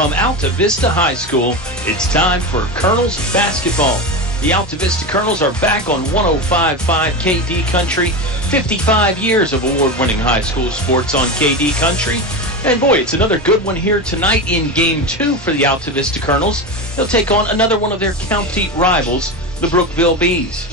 from Altavista High School. It's time for Colonels basketball. The Altavista Colonels are back on 105.5 KD Country. 55 years of award-winning high school sports on KD Country. And boy, it's another good one here tonight in Game 2 for the Altavista Colonels. They'll take on another one of their county rivals, the Brookville Bees.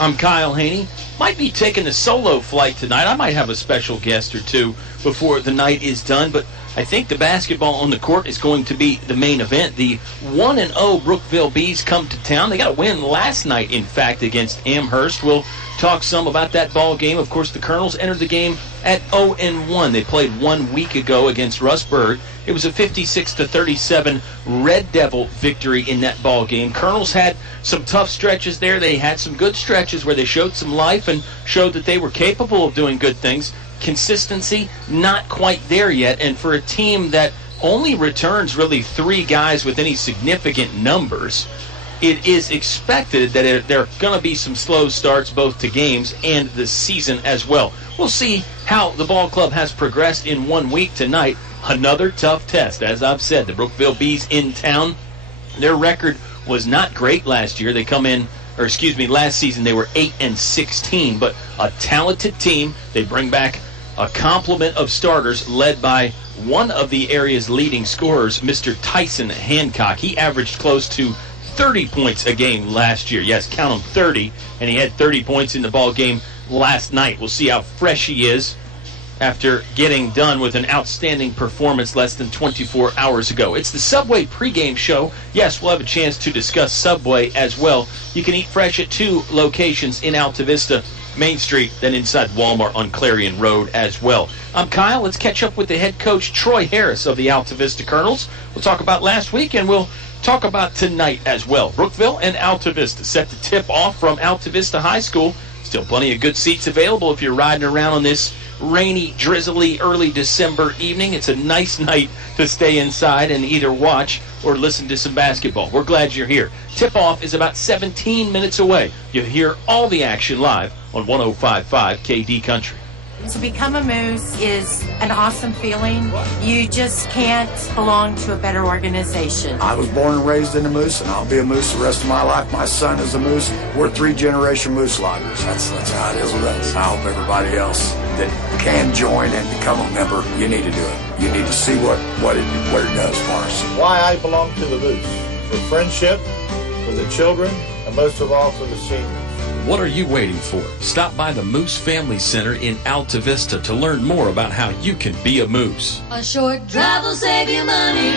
I'm Kyle Haney. Might be taking a solo flight tonight. I might have a special guest or two before the night is done, but I think the basketball on the court is going to be the main event. The 1-0 Brookville Bees come to town. They got a win last night, in fact, against Amherst. We'll talk some about that ball game. Of course, the Colonels entered the game at 0-1. They played 1 week ago against Rustburg. It was a 56-37 Red Devil victory in that ball game. Colonels had some tough stretches there. They had some good stretches where they showed some life and showed that they were capable of doing good things. Consistency, not quite there yet. And for a team that only returns really 3 guys with any significant numbers, it is expected that there are going to be some slow starts both to games and the season as well. We'll see how the ball club has progressed in 1 week tonight. Another tough test. As I've said, the Brookville Bees in town. Their record was not great last year. Last season they were 8-16, but a talented team. They bring back a complement of starters led by one of the area's leading scorers, Mr. Tyson Hancock. He averaged close to 30 points a game last year. Yes, count them, 30. And he had 30 points in the ball game last night. We'll see how fresh he is after getting done with an outstanding performance less than 24 hours ago. It's the Subway pregame show. Yes, we'll have a chance to discuss Subway as well. You can eat fresh at 2 locations in Altavista, Main Street, then inside Walmart on Clarion Road as well. I'm Kyle. Let's catch up with the head coach, Troy Harris of the Altavista Colonels. We'll talk about last week, and we'll talk about tonight as well. Brookville and Altavista set to tip off from Altavista High School. Still plenty of good seats available if you're riding around on this rainy, drizzly, early December evening. It's a nice night to stay inside and either watch or listen to some basketball. We're glad you're here. Tip-off is about 17 minutes away. You'll hear all the action live on 105.5 KD Country. To become a Moose is an awesome feeling. You just can't belong to a better organization. I was born and raised in a Moose, and I'll be a Moose the rest of my life. My son is a Moose. We're 3-generation Moose loggers. That's how it is with us. I hope everybody else that can join and become a member, you need to do it. You need to see what it does for us. Why I belong to the Moose. For friendship, for the children, and most of all for the seniors. What are you waiting for? Stop by the Moose Family Center in Altavista to learn more about how you can be a Moose. A short drive will save you money.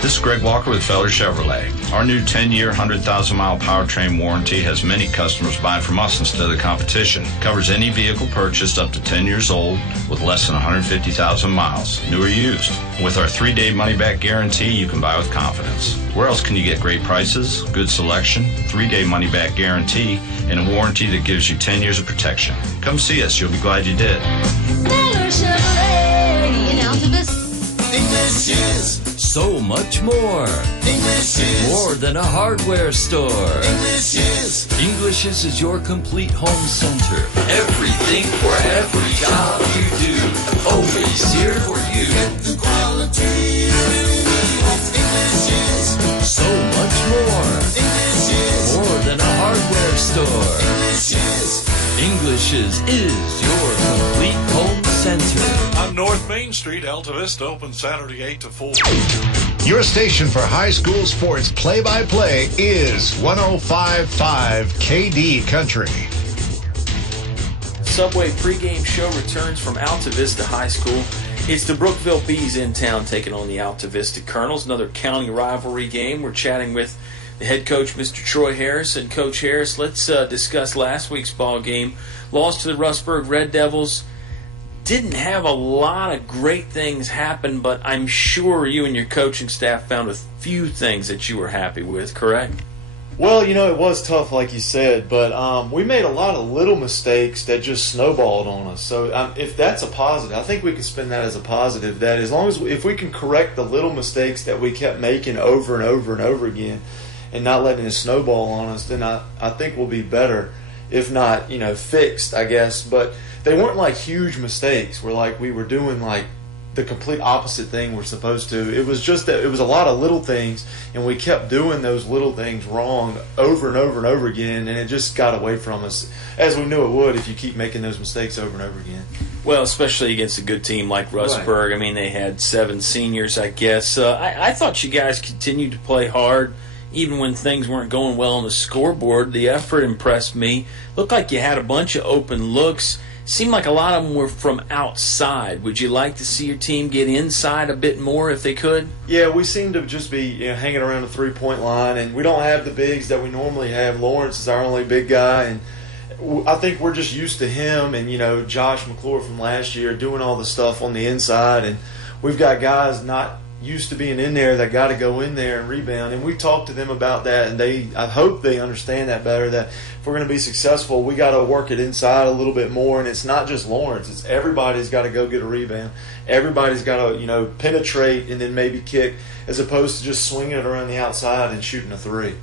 This is Greg Walker with Feller Chevrolet. Our new 10-year, 100,000-mile powertrain warranty has many customers buying from us instead of the competition. Covers any vehicle purchased up to 10 years old with less than 150,000 miles, new or used. With our 3-day money-back guarantee, you can buy with confidence. Where else can you get great prices, good selection, 3-day money-back guarantee, and a warranty that gives you 10 years of protection? Come see us. You'll be glad you did. Feller Chevrolet in Altavista. English is so much more. English is More than a hardware store. English is your complete home center. Everything for every job you do. Always here for you. Get the quality you really need. English is so much more. English is More than a hardware store. English is your complete home center. On North Main Street, Altavista, open Saturday 8 to 4. Your station for high school sports play-by-play is 105.5 KD Country. Subway pregame show returns from Altavista High School. It's the Brookville Bees in town taking on the Altavista Colonels. Another county rivalry game. We're chatting with the head coach, Mr. Troy Harris. And Coach Harris, let's discuss last week's ball game. Lost to the Rustburg Red Devils. Didn't have a lot of great things happen, but I'm sure you and your coaching staff found a few things that you were happy with, correct? Well, it was tough, like you said, but we made a lot of little mistakes that just snowballed on us. So if that's a positive, I think we can spin that as a positive, that as long as if we can correct the little mistakes that we kept making over and over and over again and not letting it snowball on us, then I think we'll be better, if not, fixed, I guess. But they weren't like huge mistakes where like we were doing like the complete opposite thing we're supposed to. It was just that it was a lot of little things, and we kept doing those little things wrong over and over and over again, and it just got away from us, as we knew it would if you keep making those mistakes over and over again. Well, especially against a good team like Rustburg. Right. I mean, they had 7 seniors, I guess. I thought you guys continued to play hard, even when things weren't going well on the scoreboard. The effort impressed me. Looked like you had a bunch of open looks. Seemed like a lot of them were from outside. Would you like to see your team get inside a bit more if they could? Yeah, we seem to just be hanging around the three-point line, and we don't have the bigs that we normally have. Lawrence is our only big guy, and I think we're just used to him and, Josh McClure from last year doing all the stuff on the inside. And we've got guys not used to being in there that got to go in there and rebound. And we talked to them about that, and I hope they understand that better, that if we're going to be successful, we got to work it inside a little bit more. And it's not just Lawrence. It's everybody's got to go get a rebound. Everybody's got to, penetrate and then maybe kick, as opposed to just swinging it around the outside and shooting a three.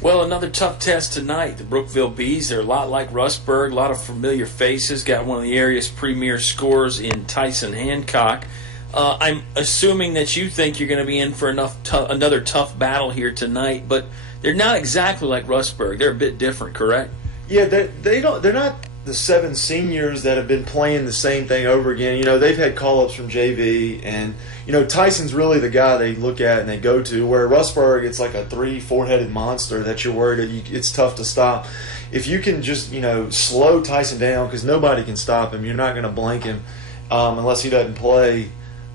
Well, another tough test tonight. The Brookville Bees, they're a lot like Rustburg, a lot of familiar faces. Got one of the area's premier scorers in Tyson Hancock. I'm assuming that you think you're going to be in for another tough battle here tonight, but they're not exactly like Rustburg. They're a bit different, correct? Yeah, they're not the 7 seniors that have been playing the same thing over again. They've had call-ups from JV, and Tyson's really the guy they look at and they go to, where Rustburg, it's like a 3-4-headed monster that you're worried it's tough to stop. If you can just slow Tyson down, because nobody can stop him, you're not going to blank him unless he doesn't play.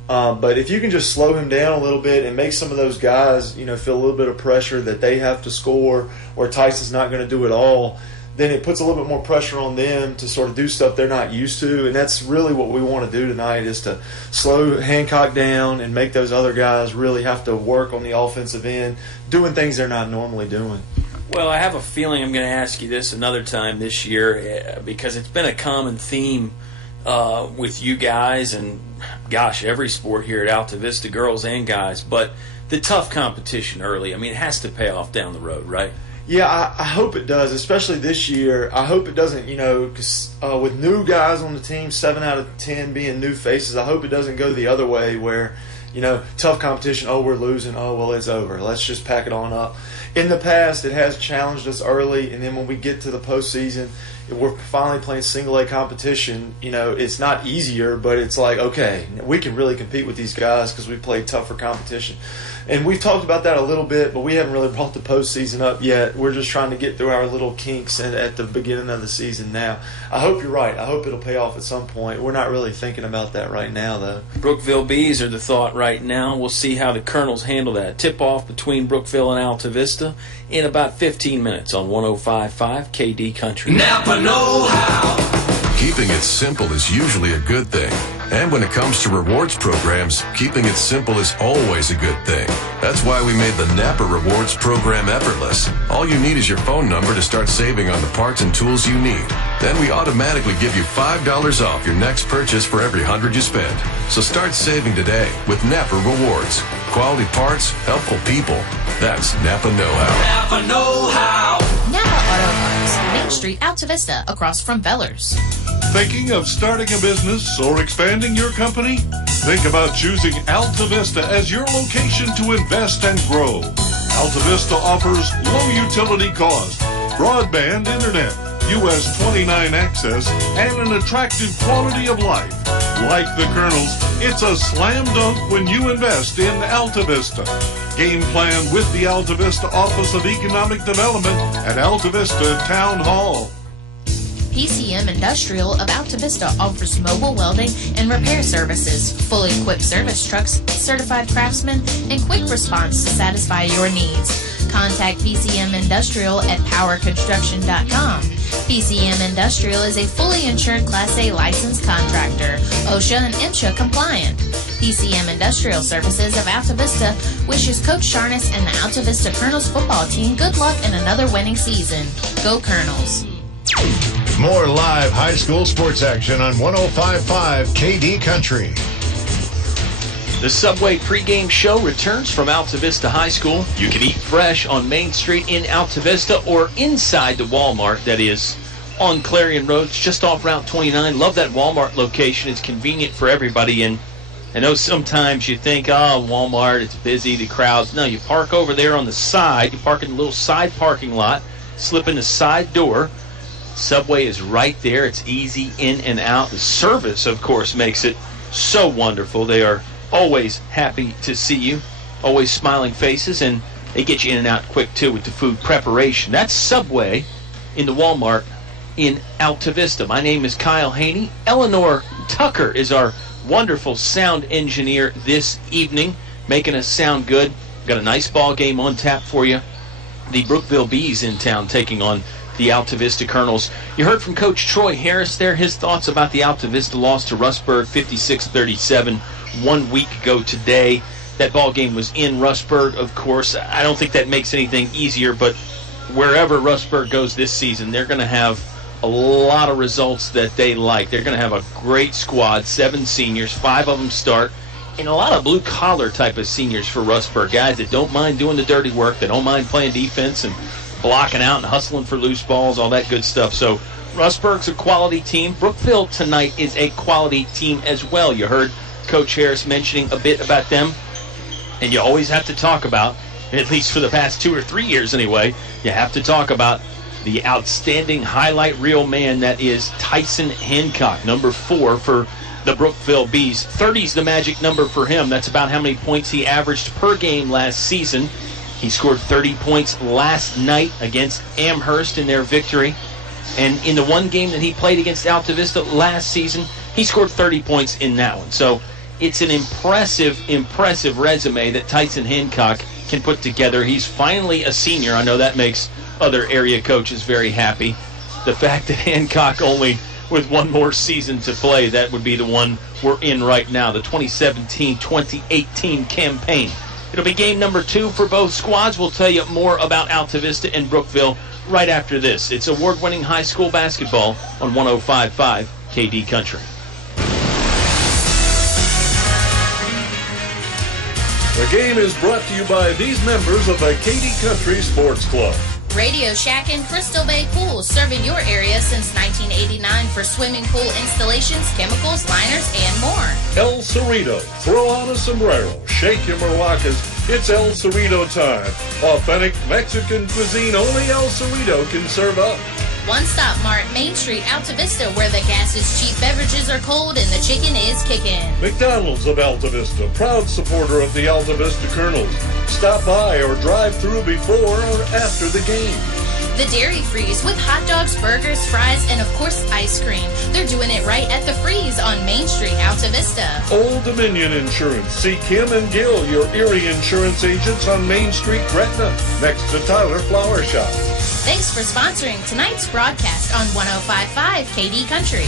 But if you can just slow him down a little bit and make some of those guys feel a little bit of pressure that they have to score, or Tyson's not going to do it all, then it puts a little bit more pressure on them to sort of do stuff they're not used to. And that's really what we want to do tonight, is to slow Hancock down and make those other guys really have to work on the offensive end, doing things they're not normally doing. Well, I have a feeling I'm going to ask you this another time this year, because it's been a common theme with you guys and, gosh, every sport here at Altavista, girls and guys. But the tough competition early, I mean, it has to pay off down the road, right? Yeah, I hope it does, especially this year. I hope it doesn't, because with new guys on the team, 7 out of 10 being new faces, I hope it doesn't go the other way where, tough competition, we're losing, well, it's over. Let's just pack it on up. In the past, it has challenged us early, and then when we get to the postseason, we're finally playing single-A competition. It's not easier, but it's like, okay, we can really compete with these guys because we play tougher competition. And we've talked about that a little bit, but we haven't really brought the postseason up yet. We're just trying to get through our little kinks at the beginning of the season now. I hope you're right. I hope it'll pay off at some point. We're not really thinking about that right now, though. Brookville Bees are the thought right now. We'll see how the Colonels handle that. Tip-off between Brookville and Altavista in about 15 minutes on 105.5 KD Country. Napa know-how. Keeping it simple is usually a good thing. And when it comes to rewards programs, keeping it simple is always a good thing. That's why we made the Napa Rewards program effortless. All you need is your phone number to start saving on the parts and tools you need. Then we automatically give you $5 off your next purchase for every 100 you spend. So start saving today with Napa Rewards. Quality parts, helpful people. That's Napa Know-How. Napa Know-How. Napa Auto Parts, Main Street, Altavista, across from Bellers. Thinking of starting a business or expanding your company? Think about choosing Altavista as your location to invest and grow. Altavista offers low utility cost, broadband internet, US 29 access, and an attractive quality of life. Like the Colonels, it's a slam dunk when you invest in Altavista. Game plan with the Altavista Office of Economic Development at Altavista Town Hall. PCM Industrial of Altavista offers mobile welding and repair services, fully equipped service trucks, certified craftsmen, and quick response to satisfy your needs. Contact PCM Industrial at powerconstruction.com. PCM Industrial is a fully insured Class A licensed contractor, OSHA and MSHA compliant. PCM Industrial Services of Altavista wishes Coach Sharness and the Altavista Colonels football team good luck in another winning season. Go Colonels! More live high school sports action on 105.5 KD Country. The Subway pregame show returns from Altavista High School. You can eat fresh on Main Street in Altavista or inside the Walmart that is on Clarion Road. It's just off Route 29. Love that Walmart location. It's convenient for everybody. And I know sometimes you think, oh, Walmart, it's busy, the crowds. No, you park over there on the side. You park in a little side parking lot, slip in the side door. Subway is right there. It's easy in and out. The service, of course, makes it so wonderful. They are always happy to see you, always smiling faces, and they get you in and out quick, too, with the food preparation. That's Subway in the Walmart in Altavista. My name is Kyle Haney. Eleanor Tucker is our wonderful sound engineer this evening, making us sound good. Got a nice ball game on tap for you. The Brookville Bees in town taking on the Altavista Colonels. You heard from Coach Troy Harris there, his thoughts about the Altavista loss to Rustburg 56-37 1 week ago today. That ball game was in Rustburg, of course. I don't think that makes anything easier, but wherever Rustburg goes this season, they're going to have a lot of results that they like. They're going to have a great squad, 7 seniors, 5 of them start, and a lot of blue-collar type of seniors for Rustburg, guys that don't mind doing the dirty work, that don't mind playing defense and blocking out and hustling for loose balls, all that good stuff. So Rustburg's a quality team. Brookville tonight is a quality team as well. You heard Coach Harris mentioning a bit about them, and you always have to talk about, at least for the past 2 or 3 years anyway, you have to talk about the outstanding highlight reel man that is Tyson Hancock, number 4 for the Brookville Bees. 30's the magic number for him. That's about how many points he averaged per game last season. He scored 30 points last night against Amherst in their victory. And in the one game that he played against Altavista last season, he scored 30 points in that one. So it's an impressive resume that Tyson Hancock can put together. He's finally a senior. I know that makes other area coaches very happy. The fact that Hancock only with one more season to play, that would be the one we're in right now, the 2017-2018 campaign. It'll be game number 2 for both squads. We'll tell you more about Altavista and Brookville right after this. It's award-winning high school basketball on 105.5 KD Country. The game is brought to you by these members of the KD Country Sports Club. Radio Shack and Crystal Bay Pools, serving your area since 1989 for swimming pool installations, chemicals, liners, and more. El Cerrito. Throw on a sombrero. Shake your maracas. It's El Cerrito time. Authentic Mexican cuisine only El Cerrito can serve up. One Stop Mart, Main Street, Altavista, where the gas is cheap, beverages are cold, and the chicken is kicking. McDonald's of Altavista, proud supporter of the Altavista Colonels. Stop by or drive through before or after the game. The Dairy Freeze with hot dogs, burgers, fries, and of course ice cream. They're doing it right at the Freeze on Main Street, Altavista. Old Dominion Insurance. See Kim and Gil, your Erie insurance agents on Main Street, Gretna, next to Tyler Flower Shop. Thanks for sponsoring tonight's broadcast on 105.5 KD Country.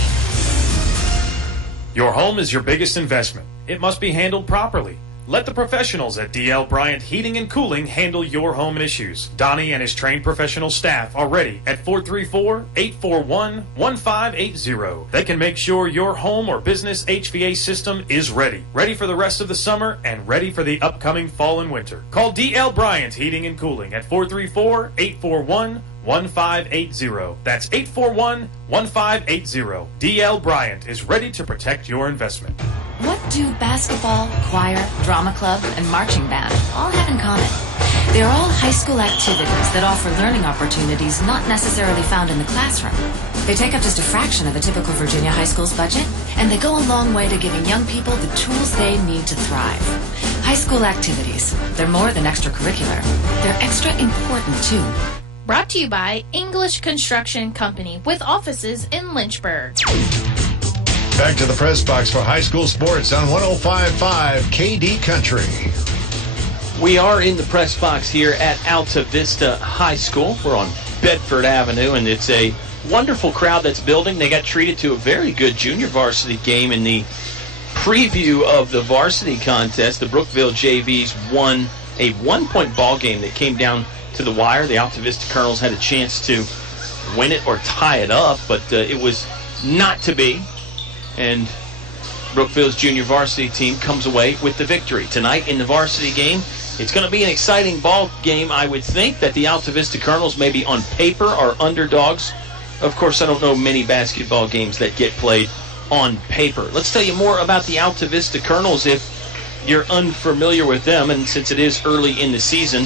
Your home is your biggest investment. It must be handled properly. Let the professionals at D.L. Bryant Heating and Cooling handle your home issues. Donnie and his trained professional staff are ready at 434-841-1580. They can make sure your home or business HVAC system is ready. Ready for the rest of the summer and ready for the upcoming fall and winter. Call D.L. Bryant Heating and Cooling at 434-841-1580. That's 841-1580. D.L. Bryant is ready to protect your investment. What do basketball, choir, drama club, and marching band all have in common? They are all high school activities that offer learning opportunities not necessarily found in the classroom. They take up just a fraction of a typical Virginia high school's budget, and they go a long way to giving young people the tools they need to thrive. High school activities, they're more than extracurricular. They're extra important, too. Brought to you by English Construction Company with offices in Lynchburg. Back to the press box for high school sports on 105.5 KD Country. We are in the press box here at Altavista High School. We're on Bedford Avenue, and it's a wonderful crowd that's building. They got treated to a very good junior varsity game in the preview of the varsity contest. The Brookville JVs won a one-point ball game that came down to the wire. The Altavista Colonels had a chance to win it or tie it up, but it was not to be. And Brookville's junior varsity team comes away with the victory. Tonight in the varsity game, it's going to be an exciting ball game. I would think that the Altavista Colonels maybe on paper are underdogs. Of course, I don't know many basketball games that get played on paper. Let's tell you more about the Altavista Colonels if you're unfamiliar with them, and since it is early in the season,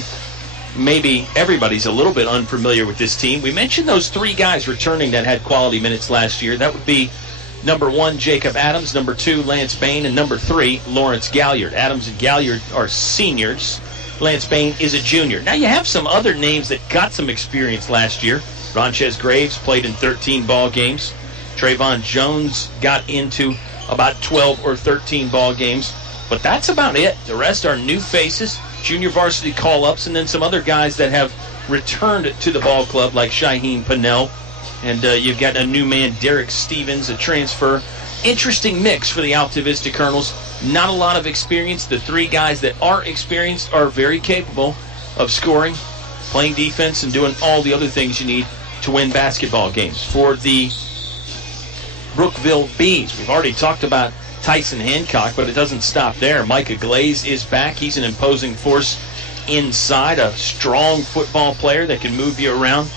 maybe everybody's a little bit unfamiliar with this team. We mentioned those 3 guys returning that had quality minutes last year. That would be number 1, Jacob Adams, number 2, Lance Bain, and number 3, Lawrence Galliard. Adams and Galliard are seniors. Lance Bain is a junior. Now you have some other names that got some experience last year. Ronchez Graves played in 13 ball games. Trayvon Jones got into about 12 or 13 ball games. But that's about it. The rest are new faces, junior varsity call-ups, and then some other guys that have returned to the ball club like Shaheen Pinnell. And you've got a new man, Derek Stevens, a transfer. Interesting mix for the Altavista Colonels. Not a lot of experience. The 3 guys that are experienced are very capable of scoring, playing defense, and doing all the other things you need to win basketball games. For the Brookville Bees, we've already talked about Tyson Hancock, but it doesn't stop there. Micah Glaze is back. He's an imposing force inside, a strong football player that can move you around.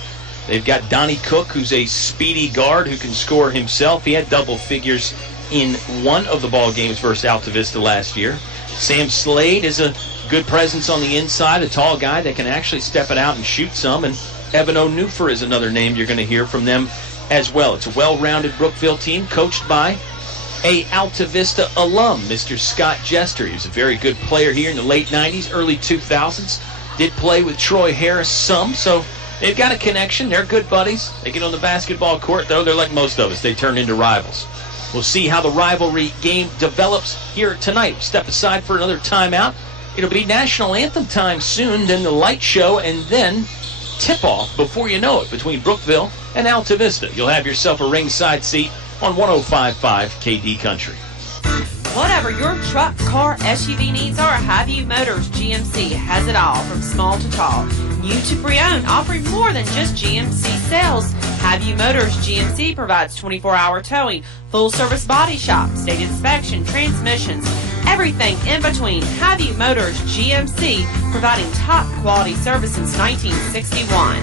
They've got Donnie Cook, who's a speedy guard who can score himself. He had double figures in one of the ball games versus Altavista last year. Sam Slade is a good presence on the inside, a tall guy that can actually step it out and shoot some. And Evan O'Newfer is another name you're going to hear from them as well. It's a well-rounded Brookville team coached by a Altavista alum, Mr. Scott Jester. He was a very good player here in the late 90s, early 2000s. Did play with Troy Harris some, so they've got a connection. They're good buddies. They get on the basketball court, though. They're like most of us. They turn into rivals. We'll see how the rivalry game develops here tonight. Step aside for another timeout. It'll be national anthem time soon, then the light show, and then tip-off before you know it between Brookville and Altavista. You'll have yourself a ringside seat on 105.5 KD Country. Whatever your truck, car, SUV needs are, Highview Motors GMC has it all, from small to tall. New to pre-owned, offering more than just GMC sales. Highview Motors GMC provides 24-hour towing, full-service body shop, state inspection, transmissions, everything in between. Highview Motors GMC, providing top-quality service since 1961.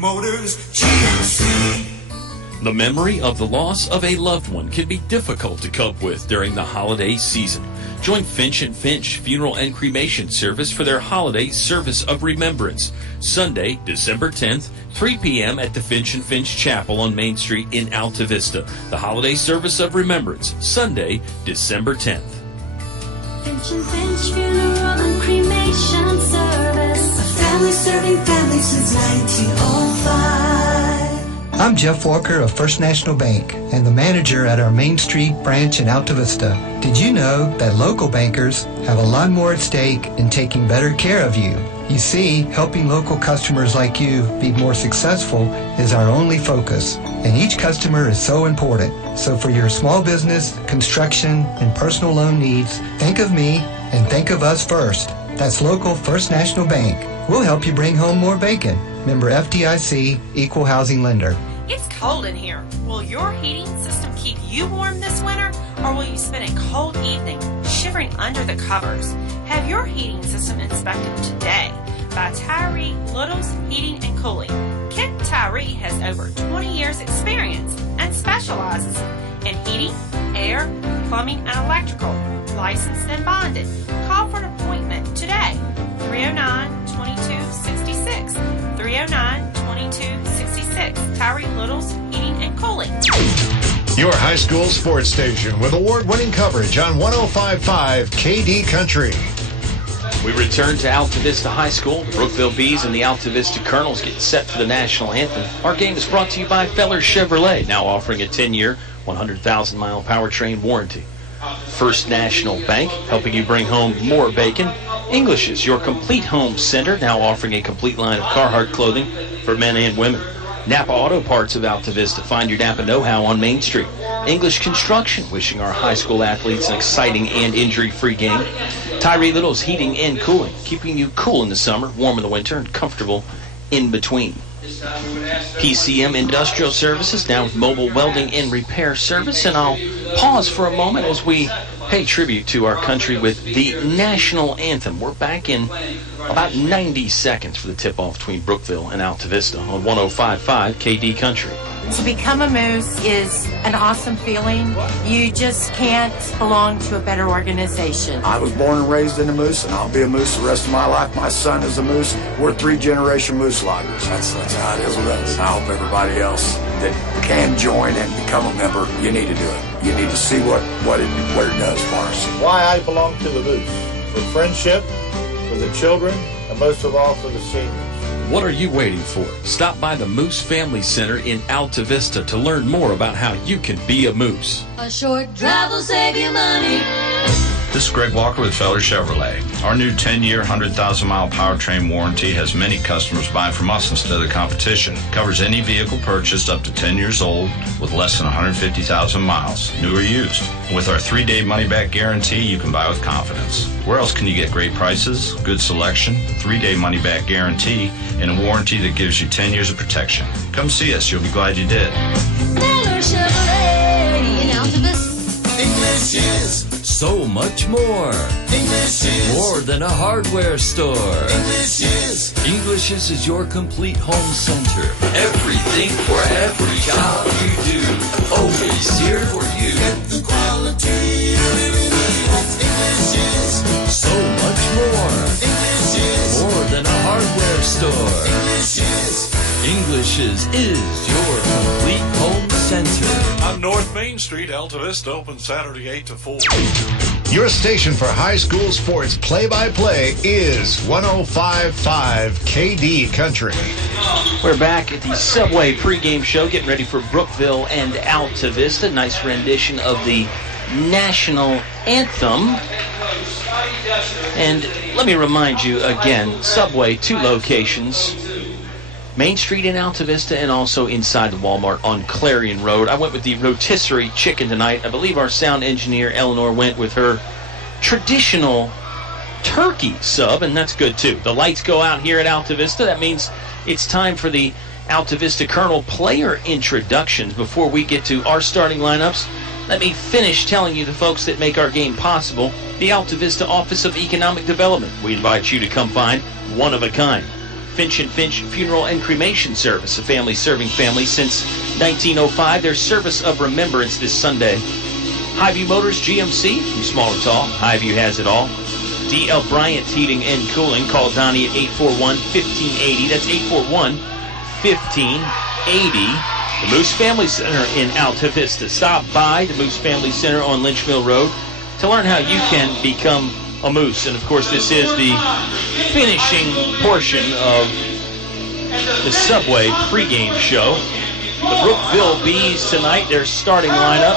Motors GMC. The memory of the loss of a loved one can be difficult to cope with during the holiday season. Join Finch & Finch Funeral and Cremation Service for their holiday service of remembrance. Sunday, December 10th, 3 p.m. at the Finch & Finch Chapel on Main Street in Altavista. The holiday service of remembrance, Sunday, December 10th. Finch & Finch Funeral and Cremation Service. A family serving families since 1905. I'm Jeff Walker of First National Bank and the manager at our Main Street branch in Altavista. Did you know that local bankers have a lot more at stake in taking better care of you? You see, helping local customers like you be more successful is our only focus, and each customer is so important. So for your small business, construction, and personal loan needs, think of me and think of us first. That's local First National Bank. We'll help you bring home more bacon. Member FDIC, Equal Housing Lender. It's cold in here. Will your heating system keep you warm this winter, or will you spend a cold evening shivering under the covers? Have your heating system inspected today by Tyree Little's Heating and Cooling. Kent Tyree has over 20 years experience and specializes in heating, air, plumbing, and electrical. Licensed and bonded. Call for an appointment today. 309-2266. 309-2266. Tyree Little's Heating and Cooling. Your high school sports station with award-winning coverage on 105.5 KD Country. We return to Altavista High School. The Brookville Bees and the Altavista Colonels get set for the national anthem. Our game is brought to you by Feller Chevrolet, now offering a 10-year, 100,000-mile powertrain warranty. First National Bank, helping you bring home more bacon. English's, your complete home center, now offering a complete line of Carhartt clothing for men and women. Napa Auto Parts of Altavista. Find your Napa know-how on Main Street. English Construction, wishing our high school athletes an exciting and injury-free game. Tyree Little's Heating and Cooling, keeping you cool in the summer, warm in the winter, and comfortable in between. PCM Industrial Services, now with mobile welding and repair service. And I'll pause for a moment as we pay tribute to our country with the national anthem. We're back in about 90 seconds for the tip-off between Brookville and Altavista on 105.5 KD Country. To become a Moose is an awesome feeling. You just can't belong to a better organization. I was born and raised in a Moose, and I'll be a Moose the rest of my life. My son is a Moose. We're three-generation Moose loggers. That's how it is with us. I hope everybody else that can join and become a member, you need to do it. You need to see what it does for us. Why I belong to the Moose. For friendship, for the children, and most of all for the seniors. What are you waiting for? Stop by the Moose Family Center in Altavista to learn more about how you can be a Moose. A short drive will save you money. This is Greg Walker with Feller Chevrolet. Our new 10-year, 100,000-mile powertrain warranty has many customers buying from us instead of the competition. Covers any vehicle purchased up to 10 years old with less than 150,000 miles, new or used. With our 3-day money-back guarantee, you can buy with confidence. Where else can you get great prices, good selection, 3-day money-back guarantee, and a warranty that gives you 10 years of protection? Come see us. You'll be glad you did. Feller Chevrolet in Altavista. English is so much more. English is More than a hardware store. English is your complete home center. Everything for every job you do. Always here for you. Get the quality you really need. That's English is so much more. English is more than a hardware store. English is your complete home center. On North Main Street, Altavista, open Saturday 8 to 4. Your station for high school sports play-by-play is 105.5 KD Country. We're back at the Subway pregame show, getting ready for Brookville and Altavista. Nice rendition of the national anthem. And let me remind you again, Subway, 2 locations. Main Street in Altavista and also inside the Walmart on Clarion Road. I went with the rotisserie chicken tonight. I believe our sound engineer, Eleanor, went with her traditional turkey sub, and that's good too. The lights go out here at Altavista. That means it's time for the Altavista Colonel player introductions. Before we get to our starting lineups, let me finish telling you the folks that make our game possible. The Altavista Office of Economic Development. We invite you to come find one of a kind. Finch & Finch Funeral and Cremation Service, a family serving families since 1905. Their service of remembrance this Sunday. Highview Motors GMC, from small to tall. Highview has it all. D.L. Bryant Heating and Cooling. Call Donnie at 841-1580. That's 841-1580. The Moose Family Center in Altavista. Stop by the Moose Family Center on Lynch Mill Road to learn how you can become a Moose. And of course, this is the finishing portion of the Subway pregame show. The Brookville Bees tonight, their starting lineup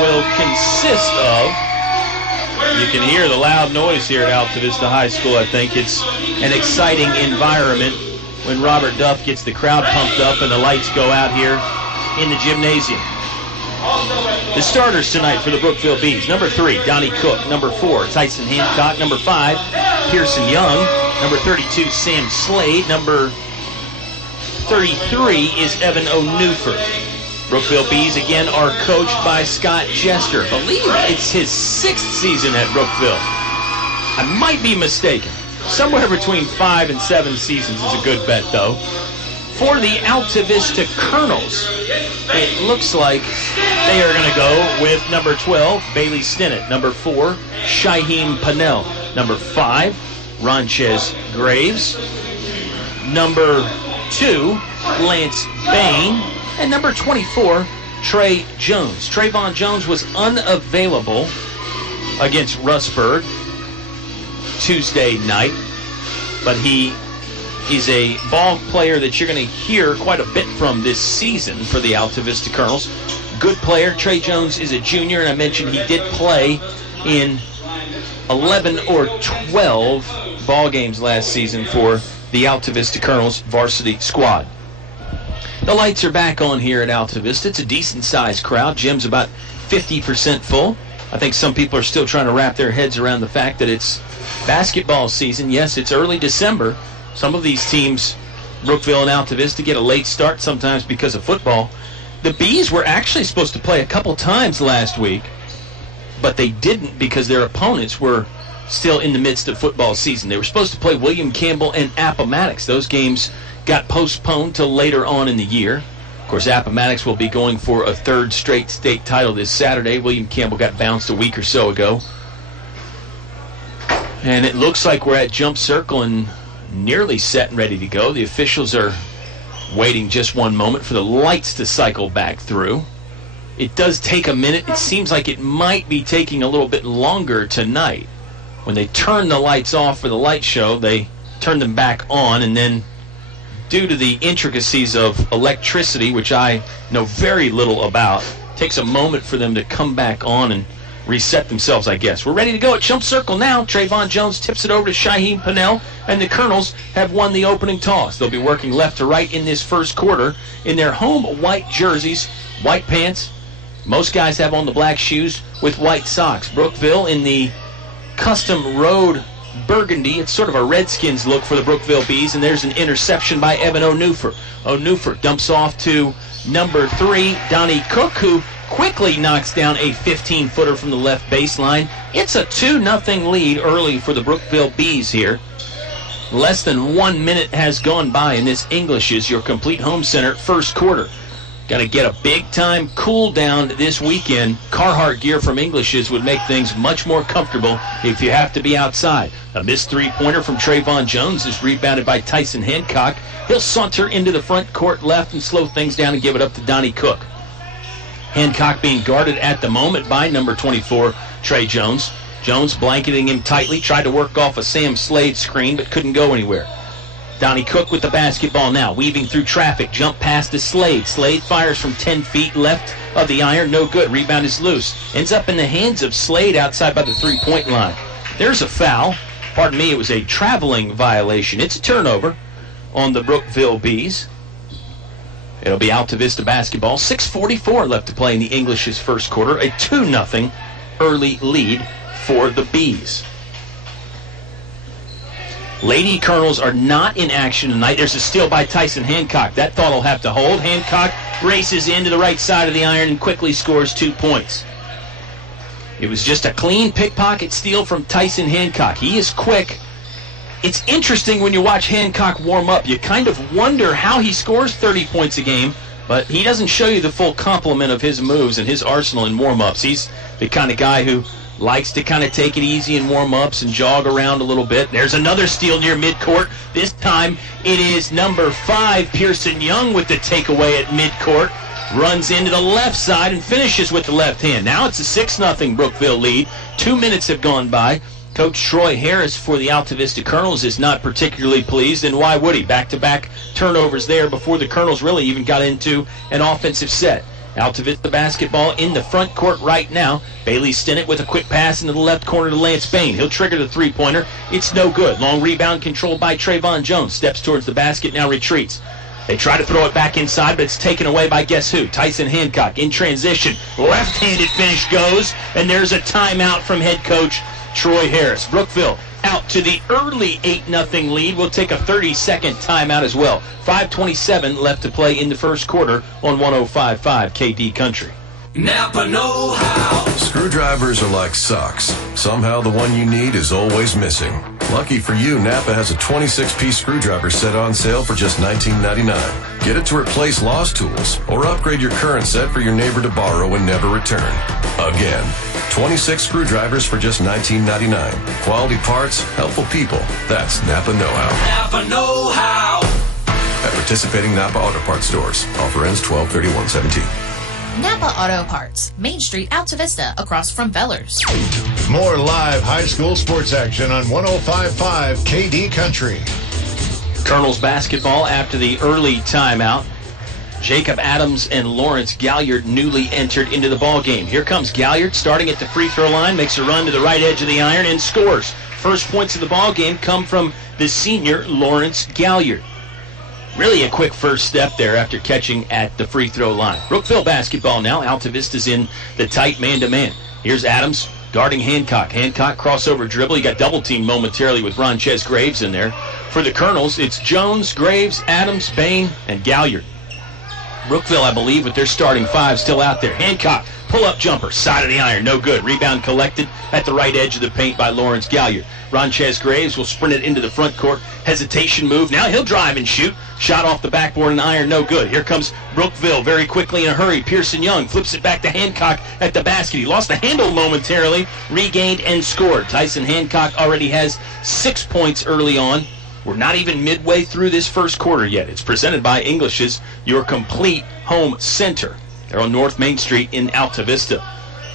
will consist of, you can hear the loud noise here at Altavista High School. I think it's an exciting environment when Robert Duff gets the crowd pumped up and the lights go out here in the gymnasium. The starters tonight for the Brookville Bees. Number 3, Donnie Cook. Number 4, Tyson Hancock. Number 5, Pearson Young. Number 32, Sam Slade. Number 33 is Evan O'Newford. Brookville Bees, again, are coached by Scott Jester. I believe it's his 6th season at Brookville. I might be mistaken. Somewhere between 5 and 7 seasons is a good bet, though. For the Altavista Colonels, it looks like they are going to go with number 12, Bailey Stinnett. Number 4, Shaheem Pannell. Number 5, Ronchez Graves. Number 2, Lance Bain. And number 24, Trey Jones. Trayvon Jones was unavailable against Russburg Tuesday night, but he is a ball player that you're going to hear quite a bit from this season for the Altavista Colonels. Good player. Trey Jones is a junior, and I mentioned he did play in 11 or 12 ball games last season for the Altavista Colonels varsity squad. The lights are back on here at Altavista. It's a decent-sized crowd. Gym's about 50% full. I think some people are still trying to wrap their heads around the fact that it's basketball season. Yes, it's early December. Some of these teams, Brookville and Altavista, get a late start sometimes because of football. The Bees were actually supposed to play a couple times last week. but they didn't because their opponents were still in the midst of football season. They were supposed to play William Campbell and Appomattox. Those games got postponed till later on in the year. Of course, Appomattox will be going for a third straight state title this Saturday. William Campbell got bounced a week or so ago. And it looks like we're at jump circle and nearly set and ready to go. The officials are waiting just one moment for the lights to cycle back through. It does take a minute. It seems like it might be taking a little bit longer tonight. When they turn the lights off for the light show, they turn them back on, and then due to the intricacies of electricity, which I know very little about, it takes a moment for them to come back on and reset themselves, I guess. We're ready to go at jump circle now. Trayvon Jones tips it over to Shaheem Pennell, and the Colonels have won the opening toss. They'll be working left to right in this first quarter in their home white jerseys, white pants. Most guys have on the black shoes with white socks. Brookville in the custom road burgundy. It's sort of a Redskins look for the Brookville Bees, and there's an interception by Evan O'Newford. O'Newford dumps off to number 3, Donnie Cook, who quickly knocks down a 15-footer from the left baseline. It's a 2-0 lead early for the Brookville Bees here. Less than 1 minute has gone by, and this English is your complete home center first quarter. Got to get a big-time cool down this weekend. Carhartt gear from English's would make things much more comfortable if you have to be outside. A missed three-pointer from Trayvon Jones is rebounded by Tyson Hancock. He'll saunter into the front court left and slow things down and give it up to Donnie Cook. Hancock being guarded at the moment by number 24, Trey Jones. Jones blanketing him tightly, tried to work off a Sam Slade screen, but couldn't go anywhere. Donnie Cook with the basketball now, weaving through traffic, jump pass to Slade. Slade fires from 10 feet left of the iron, no good. Rebound is loose. Ends up in the hands of Slade outside by the three-point line. There's a foul. Pardon me, it was a traveling violation. It's a turnover on the Brookville Bees. It'll be Altavista basketball. 6:44 left to play in the English's first quarter. A 2-0 early lead for the Bees. Lady Colonels are not in action tonight. There's a steal by Tyson Hancock. That thought will have to hold. Hancock races into the right side of the iron and quickly scores 2 points. It was just a clean pickpocket steal from Tyson Hancock. He is quick. It's interesting when you watch Hancock warm up. You kind of wonder how he scores 30 points a game, but he doesn't show you the full complement of his moves and his arsenal in warm-ups. He's the kind of guy who likes to kind of take it easy in warm-ups and jog around a little bit. There's another steal near midcourt. This time it is number 5, Pearson Young, with the takeaway at midcourt. Runs into the left side and finishes with the left hand. Now it's a 6-0 Brookville lead. 2 minutes have gone by. Coach Troy Harris for the Altavista Colonels is not particularly pleased, and why would he? Back-to-back turnovers there before the Colonels really even got into an offensive set. Altavista basketball in the front court right now. Bailey Stinnett with a quick pass into the left corner to Lance Bain. He'll trigger the three-pointer. It's no good. Long rebound controlled by Trayvon Jones. Steps towards the basket, now retreats. They try to throw it back inside, but it's taken away by guess who? Tyson Hancock in transition. Left-handed finish goes, and there's a timeout from head coach Troy Harris. Brookville out to the early 8-0 lead. We'll take a 30-second timeout as well. 5:27 left to play in the first quarter on 105.5 KD Country. Napa know-how. Screwdrivers are like socks. Somehow the one you need is always missing. Lucky for you, Napa has a 26-piece screwdriver set on sale for just $19.99. Get it to replace lost tools or upgrade your current set for your neighbor to borrow and never return. Again, 26 screwdrivers for just $19.99. Quality parts, helpful people. That's Napa know-how. Napa know-how. At participating Napa Auto Parts stores. Offer ends 12/31/17. Napa Auto Parts, Main Street, Altavista, across from Vellers. More live high school sports action on 105.5 KD Country. Colonels basketball after the early timeout. Jacob Adams and Lawrence Galliard newly entered into the ball game. Here comes Galliard starting at the free throw line, makes a run to the right edge of the iron and scores. First points of the ball game come from the senior Lawrence Galliard. Really a quick first step there after catching at the free throw line. Brookville basketball now. Altavista's in the tight man-to-man. Here's Adams guarding Hancock. Hancock crossover dribble. He got double-teamed momentarily with Ronchez Graves in there. For the Colonels, it's Jones, Graves, Adams, Bain, and Galliard. Brookville, I believe, with their starting five still out there. Hancock, pull-up jumper, side of the iron, no good. Rebound collected at the right edge of the paint by Lawrence Galliard. Ronchez Graves will sprint it into the front court. Hesitation move. Now he'll drive and shoot. Shot off the backboard and iron, no good. Here comes Brookville very quickly in a hurry. Pearson Young flips it back to Hancock at the basket. He lost the handle momentarily, regained and scored. Tyson Hancock already has 6 points early on. We're not even midway through this first quarter yet. It's presented by English's, your complete home center. They're on North Main Street in Altavista.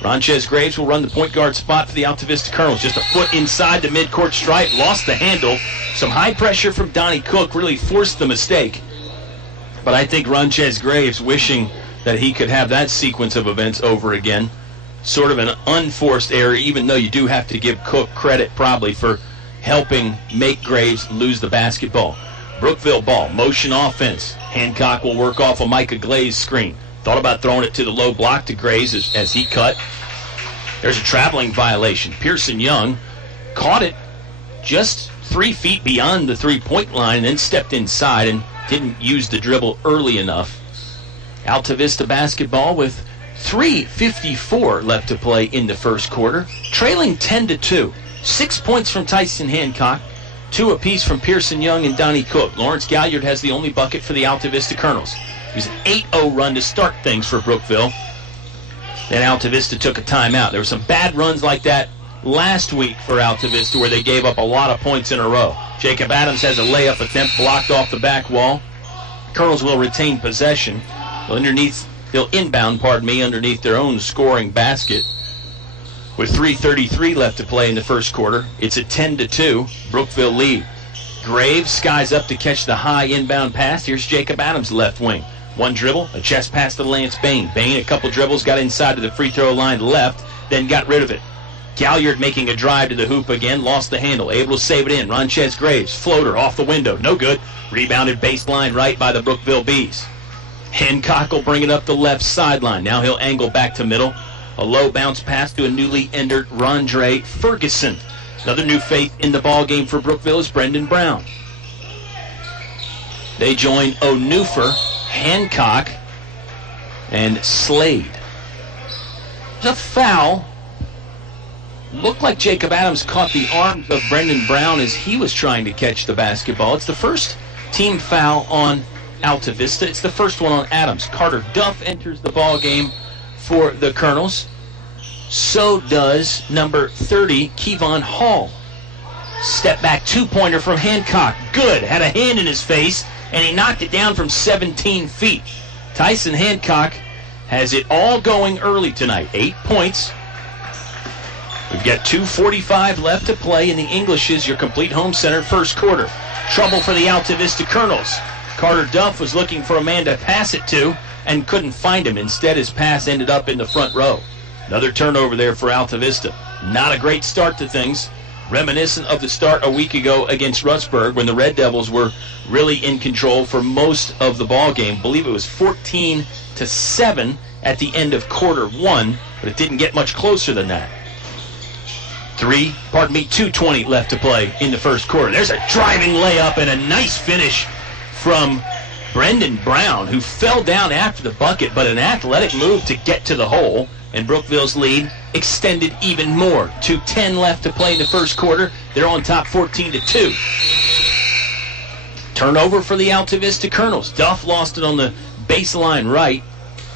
Ronchez Graves will run the point guard spot for the Altavista Colonels. Just a foot inside the midcourt stripe. Lost the handle. Some high pressure from Donnie Cook really forced the mistake. But I think Ronchez Graves wishing that he could have that sequence of events over again. Sort of an unforced error, even though you do have to give Cook credit probably for helping make Graves lose the basketball. Brookville ball, motion offense. Hancock will work off a Micah Glaze screen. Thought about throwing it to the low block to Graves as he cut. There's a traveling violation. Pearson Young caught it just 3 feet beyond the three-point line and then stepped inside and didn't use the dribble early enough. Altavista basketball with 3:54 left to play in the first quarter, trailing 10-2. 6 points from Tyson Hancock, 2 apiece from Pearson Young and Donnie Cook. Lawrence Galliard has the only bucket for the Altavista Colonels. It was an 8-0 run to start things for Brookville. Then Altavista took a timeout. There were some bad runs like that last week for Altavista where they gave up a lot of points in a row. Jacob Adams has a layup attempt blocked off the back wall. Colonels will retain possession. They'll inbound, underneath their own scoring basket. With 3:33 left to play in the first quarter, it's a 10-2 Brookville lead. Graves skies up to catch the high inbound pass. Here's Jacob Adams, left wing. One dribble, a chest pass to Lance Bain. Bain, a couple dribbles, got inside to the free throw line left, then got rid of it. Galliard making a drive to the hoop again, lost the handle, able to save it in. Ronchez Graves, floater off the window, no good. Rebounded baseline right by the Brookville Bees. Hancock will bring it up the left sideline. Now he'll angle back to middle. A low bounce pass to a newly entered Rondre Ferguson. Another new face in the ball game for Brookville is Brendan Brown. They join Onufer, Hancock, and Slade. There's a foul. Looked like Jacob Adams caught the arms of Brendan Brown as he was trying to catch the basketball. It's the first team foul on Altavista. It's the first one on Adams. Carter Duff enters the ball game for the Colonels. So does number 30, Kevon Hall. Step back two-pointer from Hancock. Good. Had a hand in his face, and he knocked it down from 17 feet. Tyson Hancock has it all going early tonight. 8 points. We've got 2:45 left to play in the English's your complete home center first quarter. Trouble for the Altavista Colonels. Carter Duff was looking for a man to pass it to and couldn't find him. Instead, his pass ended up in the front row. Another turnover there for Altavista. Not a great start to things. Reminiscent of the start a week ago against Rutsburg when the Red Devils were really in control for most of the ball game. I believe it was 14-7 at the end of quarter one, but it didn't get much closer than that. 2:20 left to play in the first quarter. There's a driving layup and a nice finish from Brendan Brown, who fell down after the bucket, but an athletic move to get to the hole, and Brookville's lead extended even more. 2:10 left to play in the first quarter. They're on top 14-2. Turnover for the Altavista Colonels. Duff lost it on the baseline right.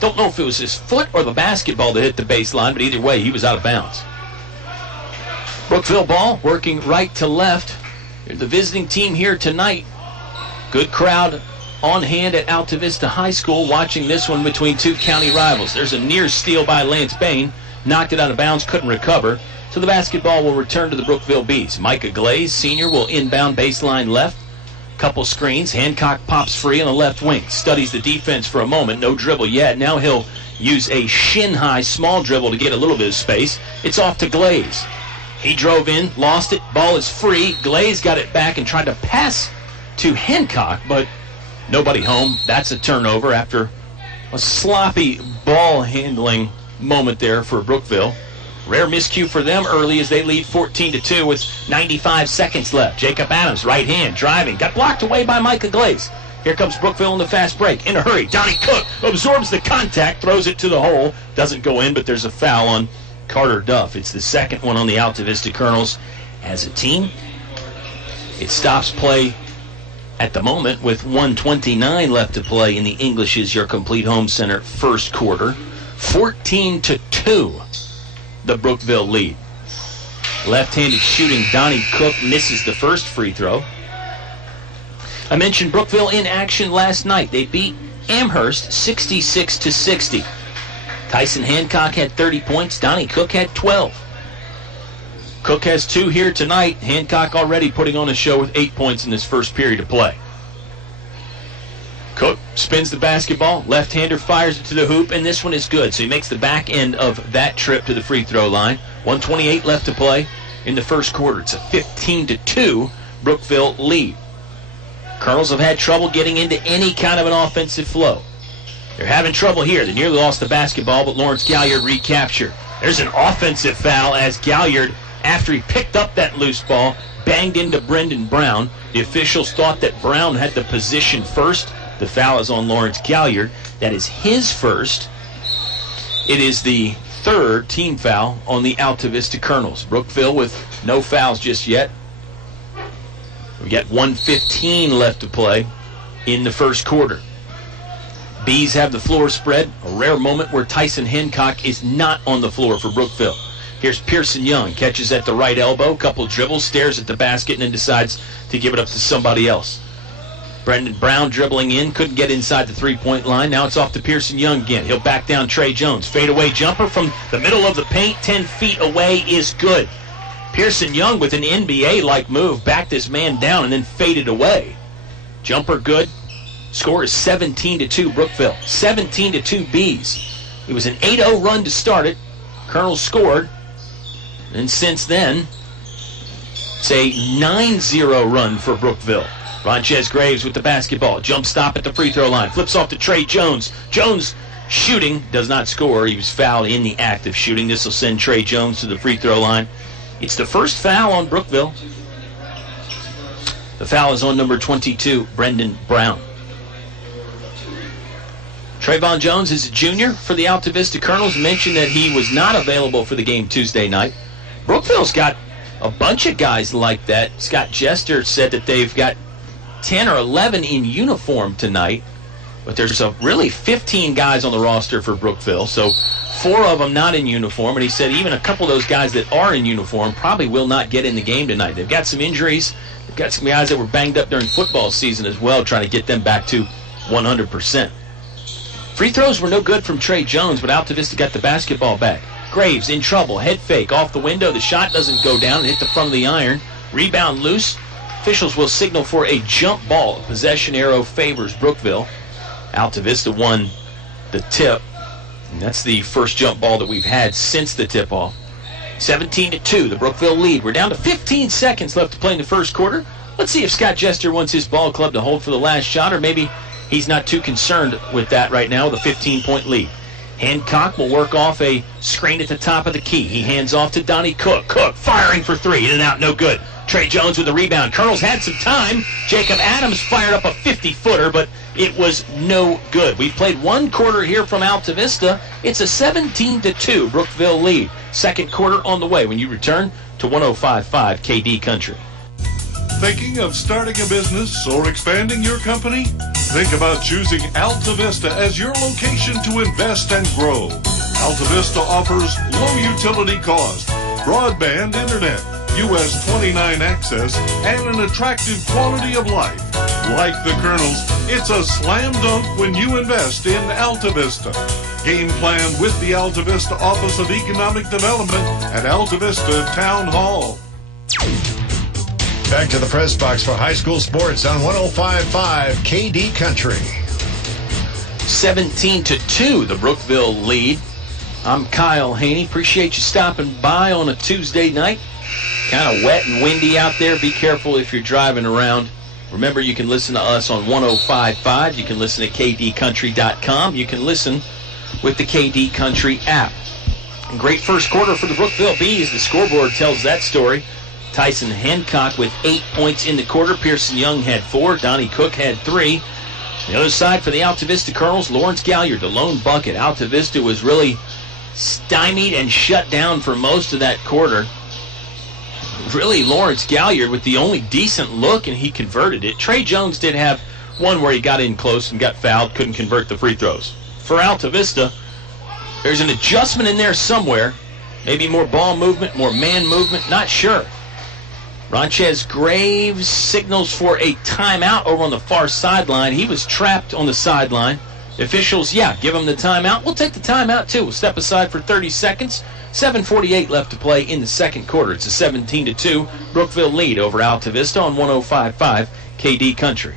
Don't know if it was his foot or the basketball that hit the baseline, but either way, he was out of bounds. Brookville ball working right to left. They're the visiting team here tonight. Good crowd on hand at Altavista High School watching this one between two county rivals. There's a near steal by Lance Bain. Knocked it out of bounds, couldn't recover. So the basketball will return to the Brookville Bees. Micah Glaze, senior, will inbound baseline left. Couple screens. Hancock pops free on the left wing. Studies the defense for a moment. No dribble yet. Now he'll use a shin-high small dribble to get a little bit of space. It's off to Glaze. He drove in, lost it. Ball is free. Glaze got it back and tried to pass to Hancock, but nobody home. That's a turnover after a sloppy ball handling moment there for Brookville. Rare miscue for them early as they lead 14-2 with 95 seconds left. Jacob Adams, right hand, driving. Got blocked away by Micah Glaze. Here comes Brookville in the fast break. In a hurry, Donnie Cook absorbs the contact, throws it to the hole. Doesn't go in, but there's a foul on Carter Duff. It's the second one on the Altavista Colonels as a team. It stops play at the moment with 1:29 left to play in the English is Your Complete Home Center first quarter. 14-2, the Brookville lead. Left-handed shooting Donnie Cook misses the first free throw. I mentioned Brookville in action last night. They beat Amherst 66-60. Tyson Hancock had 30 points. Donnie Cook had 12. Cook has 2 here tonight. Hancock already putting on a show with 8 points in this first period of play. Cook spins the basketball. Left-hander fires it to the hoop, and this one is good. So he makes the back end of that trip to the free throw line. 1:28 left to play in the first quarter. It's a 15-2 Brookville lead. Colonels have had trouble getting into any kind of an offensive flow. They're having trouble here. They nearly lost the basketball, but Lawrence Galliard recaptured. There's an offensive foul as Galliard, after he picked up that loose ball, banged into Brendan Brown. The officials thought that Brown had the position first. The foul is on Lawrence Galliard. That is his first. It is the third team foul on the Altavista Colonels. Brookville with no fouls just yet. We got 1:15 left to play in the first quarter. Bees have the floor spread. A rare moment where Tyson Hancock is not on the floor for Brookville. Here's Pearson Young. Catches at the right elbow. Couple dribbles. Stares at the basket and then decides to give it up to somebody else. Brendan Brown dribbling in. Couldn't get inside the three-point line. Now it's off to Pearson Young again. He'll back down Trey Jones. Fadeaway jumper from the middle of the paint. 10 feet away is good. Pearson Young with an NBA-like move backed this man down and then faded away. Jumper good. Score is 17-2 Brookville. 17-2 Bees. It was an 8-0 run to start it. Colonels scored. And since then, it's a 9-0 run for Brookville. Ronchez Graves with the basketball. Jump stop at the free throw line. Flips off to Trey Jones. Jones shooting. Does not score. He was fouled in the act of shooting. This will send Trey Jones to the free throw line. It's the first foul on Brookville. The foul is on number 22, Brendan Brown. Trayvon Jones is a junior for the Altavista Colonels. Mentioned that he was not available for the game Tuesday night. Brookville's got a bunch of guys like that. Scott Jester said that they've got 10 or 11 in uniform tonight. But there's really 15 guys on the roster for Brookville. So 4 of them not in uniform, and he said even a couple of those guys that are in uniform probably will not get in the game tonight. They've got some injuries. They've got some guys that were banged up during football season as well, trying to get them back to 100%. Free throws were no good from Trey Jones, but Altavista got the basketball back. Graves in trouble. Head fake off the window. The shot doesn't go down and hit the front of the iron. Rebound loose. Officials will signal for a jump ball. Possession arrow favors Brookville. Altavista won the tip. And that's the first jump ball that we've had since the tip-off. 17-2, the Brookville lead. We're down to 15 seconds left to play in the first quarter. Let's see if Scott Jester wants his ball club to hold for the last shot, or maybe he's not too concerned with that right now with a 15-point lead. Hancock will work off a screen at the top of the key. He hands off to Donnie Cook. Cook firing for 3. In and out, no good. Trey Jones with the rebound. Colonels had some time. Jacob Adams fired up a 50-footer, but it was no good. We've played one quarter here from Altavista. It's a 17-2 Brookville lead. Second quarter on the way when you return to 105.5 KD Country. Thinking of starting a business or expanding your company? Think about choosing Altavista as your location to invest and grow. Altavista offers low utility cost, broadband internet, US 29 access, and an attractive quality of life. Like the Colonels, it's a slam dunk when you invest in Altavista. Game plan with the Altavista Office of Economic Development at Altavista Town Hall. Back to the press box for high school sports on 105.5 KD Country. 17-2, the Brookville lead. I'm Kyle Haney. Appreciate you stopping by on a Tuesday night. Kind of wet and windy out there. Be careful if you're driving around. Remember, you can listen to us on 105.5. You can listen at kdcountry.com. You can listen with the KD Country app. Great first quarter for the Brookville Bees. The scoreboard tells that story. Tyson Hancock with 8 points in the quarter. Pearson Young had 4. Donnie Cook had 3. The other side for the Altavista Colonels, Lawrence Galliard, the lone bucket. Altavista was really stymied and shut down for most of that quarter. Really, Lawrence Galliard with the only decent look, and he converted it. Trey Jones did have one where he got in close and got fouled, couldn't convert the free throws. For Altavista, there's an adjustment in there somewhere. Maybe more ball movement, more man movement, not sure. Ronchez Graves signals for a timeout over on the far sideline. He was trapped on the sideline. The officials, give him the timeout. We'll take the timeout, too. We'll step aside for 30 seconds. 7:48 left to play in the second quarter. It's a 17-2 Brookville lead over Altavista on 105.5 KD Country.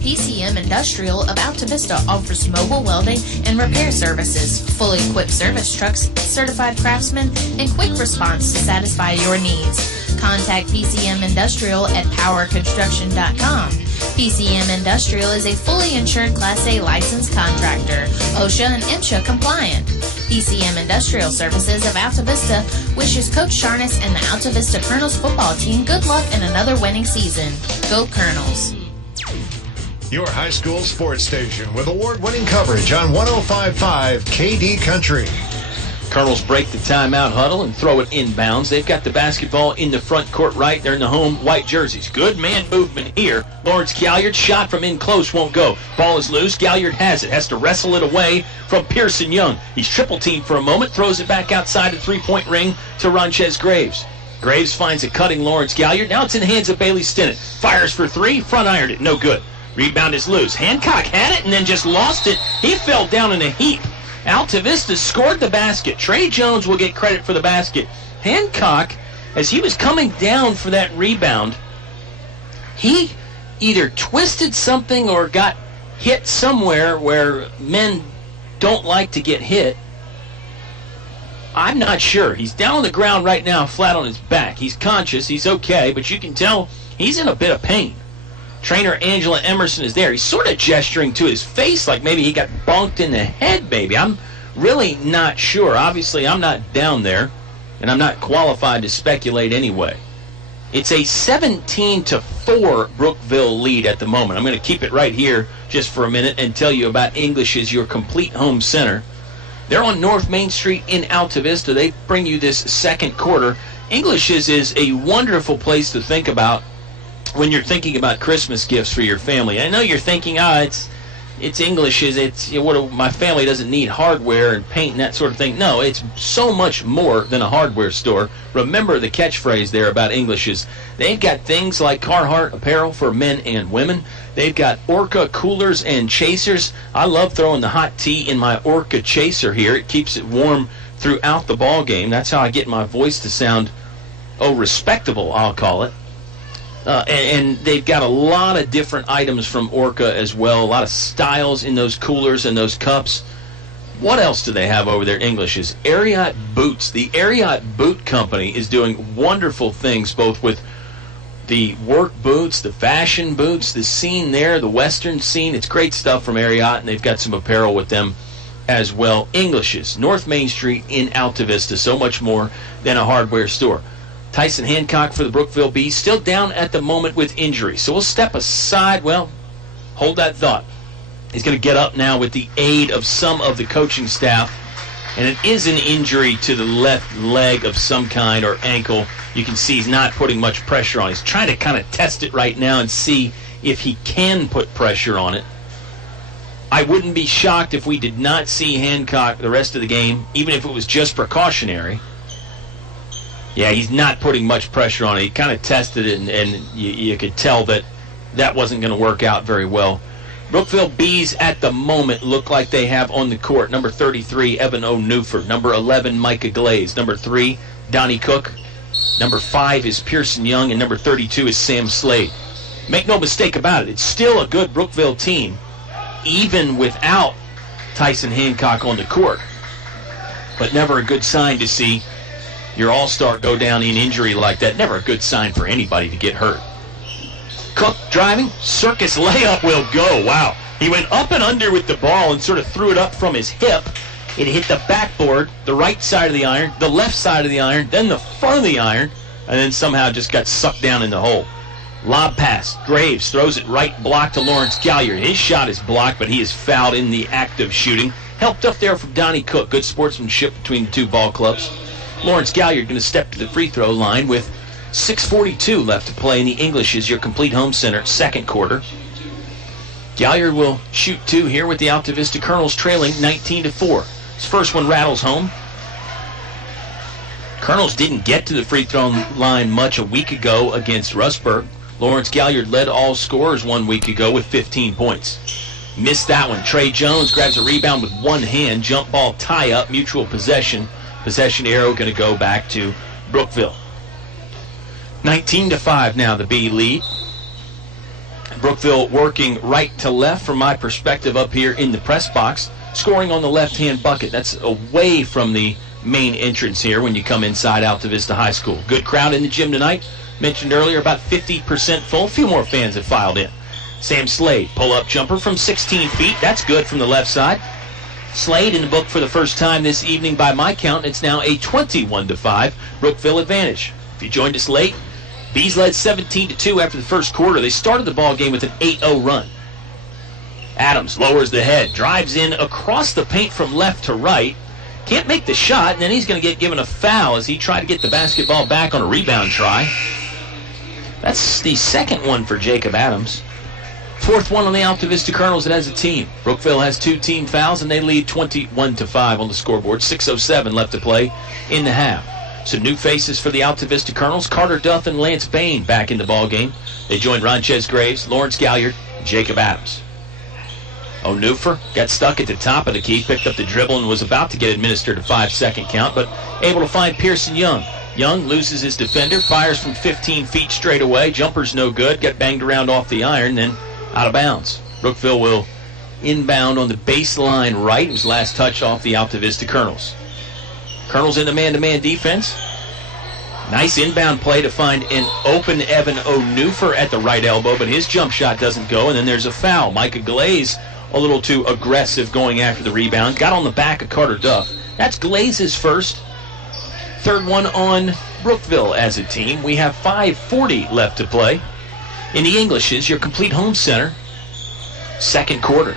PCM Industrial of Altavista offers mobile welding and repair services, fully equipped service trucks, certified craftsmen, and quick response to satisfy your needs. Contact PCM Industrial at powerconstruction.com. PCM Industrial is a fully insured Class A licensed contractor, OSHA and MSHA compliant. PCM Industrial Services of Altavista wishes Coach Sharness and the Altavista Colonels football team good luck in another winning season. Go Colonels. Your high school sports station with award-winning coverage on 105.5 KD Country. Colonels break the timeout huddle and throw it inbounds. They've got the basketball in the front court right. They're in the home white jerseys. Good man movement here. Lawrence Galliard shot from in close, won't go. Ball is loose. Galliard has it. Has to wrestle it away from Pearson Young. He's triple teamed for a moment. Throws it back outside the three-point ring to Ronchez Graves. Graves finds a cutting Lawrence Galliard. Now it's in the hands of Bailey Stinnett. Fires for three. Front ironed it. No good. Rebound is loose. Hancock had it and then just lost it. He fell down in a heap. Altavista scored the basket. Trey Jones will get credit for the basket. Hancock, as he was coming down for that rebound, he either twisted something or got hit somewhere where men don't like to get hit. I'm not sure. He's down on the ground right now, flat on his back. He's conscious. He's okay, but you can tell he's in a bit of pain. Trainer Angela Emerson is there. He's sort of gesturing to his face like maybe he got bonked in the head, maybe. I'm really not sure. Obviously, I'm not down there, and I'm not qualified to speculate anyway. It's a 17-4 Brookville lead at the moment. I'm going to keep it right here just for a minute and tell you about English's, your complete home center. They're on North Main Street in Altavista. They bring you this second quarter. English's is a wonderful place to think about when you're thinking about Christmas gifts for your family. I know you're thinking, it's English's, my family doesn't need hardware and paint and that sort of thing. No, it's so much more than a hardware store. Remember the catchphrase there about English's. They've got things like Carhartt apparel for men and women. They've got Orca coolers and chasers. I love throwing the hot tea in my Orca chaser here. It keeps it warm throughout the ball game. That's how I get my voice to sound, respectable, I'll call it. And they've got a lot of different items from Orca as well. A lot of styles in those coolers and those cups. What else do they have over there? English's Ariat Boots. The Ariat Boot Company is doing wonderful things, both with the work boots, the fashion boots, the scene there, the Western scene. It's great stuff from Ariat, and they've got some apparel with them as well. English's, North Main Street in Altavista. So much more than a hardware store. Tyson Hancock for the Brookville Bees, still down at the moment with injury. So we'll step aside. Well, hold that thought. He's going to get up now with the aid of some of the coaching staff. And it is an injury to the left leg of some kind or ankle. You can see he's not putting much pressure on. He's trying to kind of test it right now and see if he can put pressure on it. I wouldn't be shocked if we did not see Hancock the rest of the game, even if it was just precautionary. Yeah, he's not putting much pressure on it. He kind of tested it, and you could tell that wasn't going to work out very well. Brookville Bees at the moment look like they have on the court number 33, Evan O'Newford, number 11, Micah Glaze, number 3, Donnie Cook, number 5 is Pearson Young, and number 32 is Sam Slade. Make no mistake about it, it's still a good Brookville team, even without Tyson Hancock on the court. But never a good sign to see your all-star go down in injury like that. Never a good sign for anybody to get hurt. Cook driving, circus layup will go. Wow. He went up and under with the ball and sort of threw it up from his hip. It hit the backboard, the right side of the iron, the left side of the iron, then the front of the iron, and then somehow just got sucked down in the hole. Lob pass. Graves throws it right, blocked to Lawrence Galliard. His shot is blocked, but he is fouled in the act of shooting. Helped up there from Donnie Cook. Good sportsmanship between the two ball clubs. Lawrence Galliard going to step to the free throw line with 6:42 left to play in the English is your complete home center, second quarter. Galliard will shoot two here with the Altavista Colonels trailing 19-4. His first one rattles home. Colonels didn't get to the free throw line much a week ago against Rustburg. Lawrence Galliard led all scorers 1 week ago with 15 points. Missed that one. Trey Jones grabs a rebound with one hand. Jump ball tie-up, mutual possession. Possession arrow going to go back to Brookville. 19-5 now, the B lead. Brookville working right to left from my perspective up here in the press box. Scoring on the left-hand bucket. That's away from the main entrance here when you come inside Altavista High School. Good crowd in the gym tonight. Mentioned earlier, about 50% full. A few more fans have filed in. Sam Slade, pull-up jumper from 16 feet. That's good from the left side. Slade in the book for the first time this evening by my count. It's now a 21-5 Brookville advantage. If you joined us late, Bees led 17-2 after the first quarter. They started the ball game with an 8-0 run. Adams lowers the head, drives in across the paint from left to right. Can't make the shot, and then he's going to get given a foul as he tried to get the basketball back on a rebound try. That's the second one for Jacob Adams. Fourth one on the Altavista Colonels as a team. Brookville has 2 team fouls, and they lead 21-5 on the scoreboard. 6:07 left to play in the half. Some new faces for the Altavista Colonels. Carter Duff and Lance Bain back in the ball game. They joined Ronchez Graves, Lawrence Galliard, and Jacob Adams. O'Newfer got stuck at the top of the key, picked up the dribble, and was about to get administered a 5-second count, but able to find Pearson Young. Young loses his defender, fires from 15 feet straight away. Jumper's no good, got banged around off the iron, then out of bounds. Brookville will inbound on the baseline right. It was last touch off the Altavista Colonels. Colonels in the man-to-man defense. Nice inbound play to find an open Evan O'Newfer at the right elbow, but his jump shot doesn't go, and then there's a foul. Micah Glaze a little too aggressive going after the rebound. Got on the back of Carter Duff. That's Glaze's first. Third one on Brookville as a team. We have 5:40 left to play. In the Englishes, your complete home center, second quarter.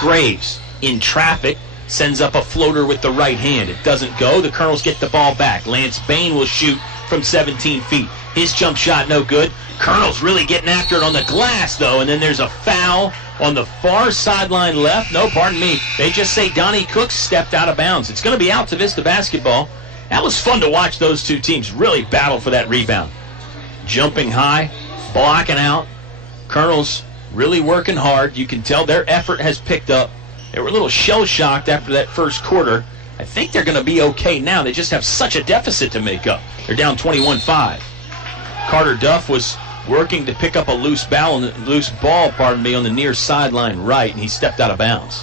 Graves in traffic. Sends up a floater with the right hand. It doesn't go. The Colonels get the ball back. Lance Bain will shoot from 17 feet. His jump shot no good. Colonels really getting after it on the glass, though, and then there's a foul on the far sideline left. No, pardon me. They just say Donnie Cook stepped out of bounds. It's going to be Altavista basketball. That was fun to watch those two teams really battle for that rebound. Jumping high, blocking out. Colonels really working hard. You can tell their effort has picked up. They were a little shell-shocked after that first quarter. I think they're going to be okay now. They just have such a deficit to make up. They're down 21-5. Carter Duff was working to pick up a loose ball on the near sideline right, and he stepped out of bounds.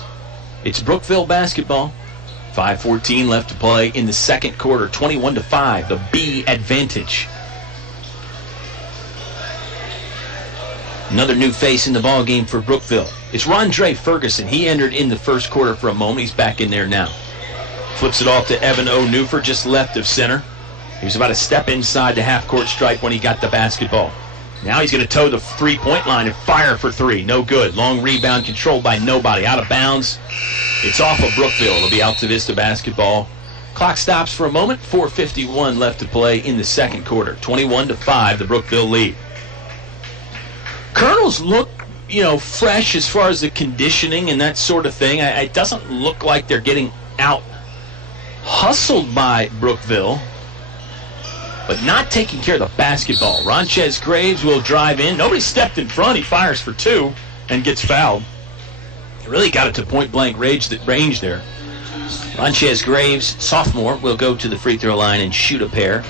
It's Brookville basketball. 5:14 left to play in the second quarter. 21-5, the B advantage. Another new face in the ball game for Brookville. It's Rondre Ferguson. He entered in the first quarter for a moment. He's back in there now. Flips it off to Evan O'Newfer, just left of center. He was about a step inside the half-court stripe when he got the basketball. Now he's going to toe the three-point line and fire for three. No good. Long rebound controlled by nobody. Out of bounds. It's off of Brookville. It'll be Altavista basketball. Clock stops for a moment. 4:51 left to play in the second quarter. 21-5, the Brookville lead. Colonels look, fresh as far as the conditioning and that sort of thing. It doesn't look like they're getting out hustled by Brookville, but not taking care of the basketball. Ronchez Graves will drive in. Nobody stepped in front. He fires for two and gets fouled. He really got it to point-blank range there. Ronchez Graves, sophomore, will go to the free throw line and shoot a pair.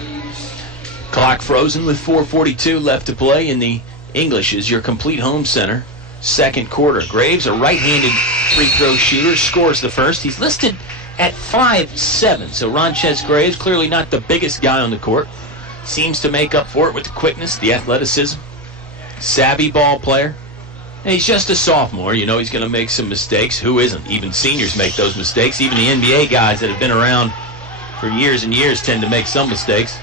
Clock frozen with 4:42 left to play in the English is your complete home center. Second quarter. Graves, a right-handed free throw shooter, scores the first. He's listed at 5'7", so Ronchez Graves, clearly not the biggest guy on the court, seems to make up for it with the quickness, the athleticism. Savvy ball player. And he's just a sophomore. He's going to make some mistakes. Who isn't? Even seniors make those mistakes. Even the NBA guys that have been around for years and years tend to make some mistakes.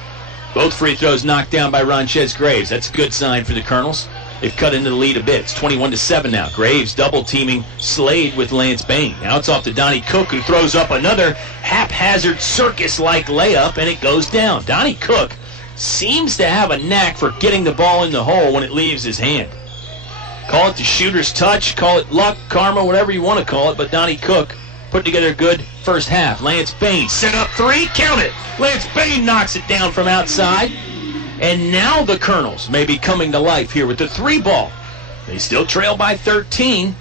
Both free throws knocked down by Ronchez Graves. That's a good sign for the Colonels. They've cut into the lead a bit. It's 21-7 now. Graves double-teaming Slade with Lance Bain. Now it's off to Donnie Cook, who throws up another haphazard circus-like layup, and it goes down. Donnie Cook seems to have a knack for getting the ball in the hole when it leaves his hand. Call it the shooter's touch, call it luck, karma, whatever you want to call it, but Donnie Cook put together a good first half. Lance Bain set up three, count it. Lance Bain knocks it down from outside. And now the Colonels may be coming to life here with the 3-ball. They still trail by 13,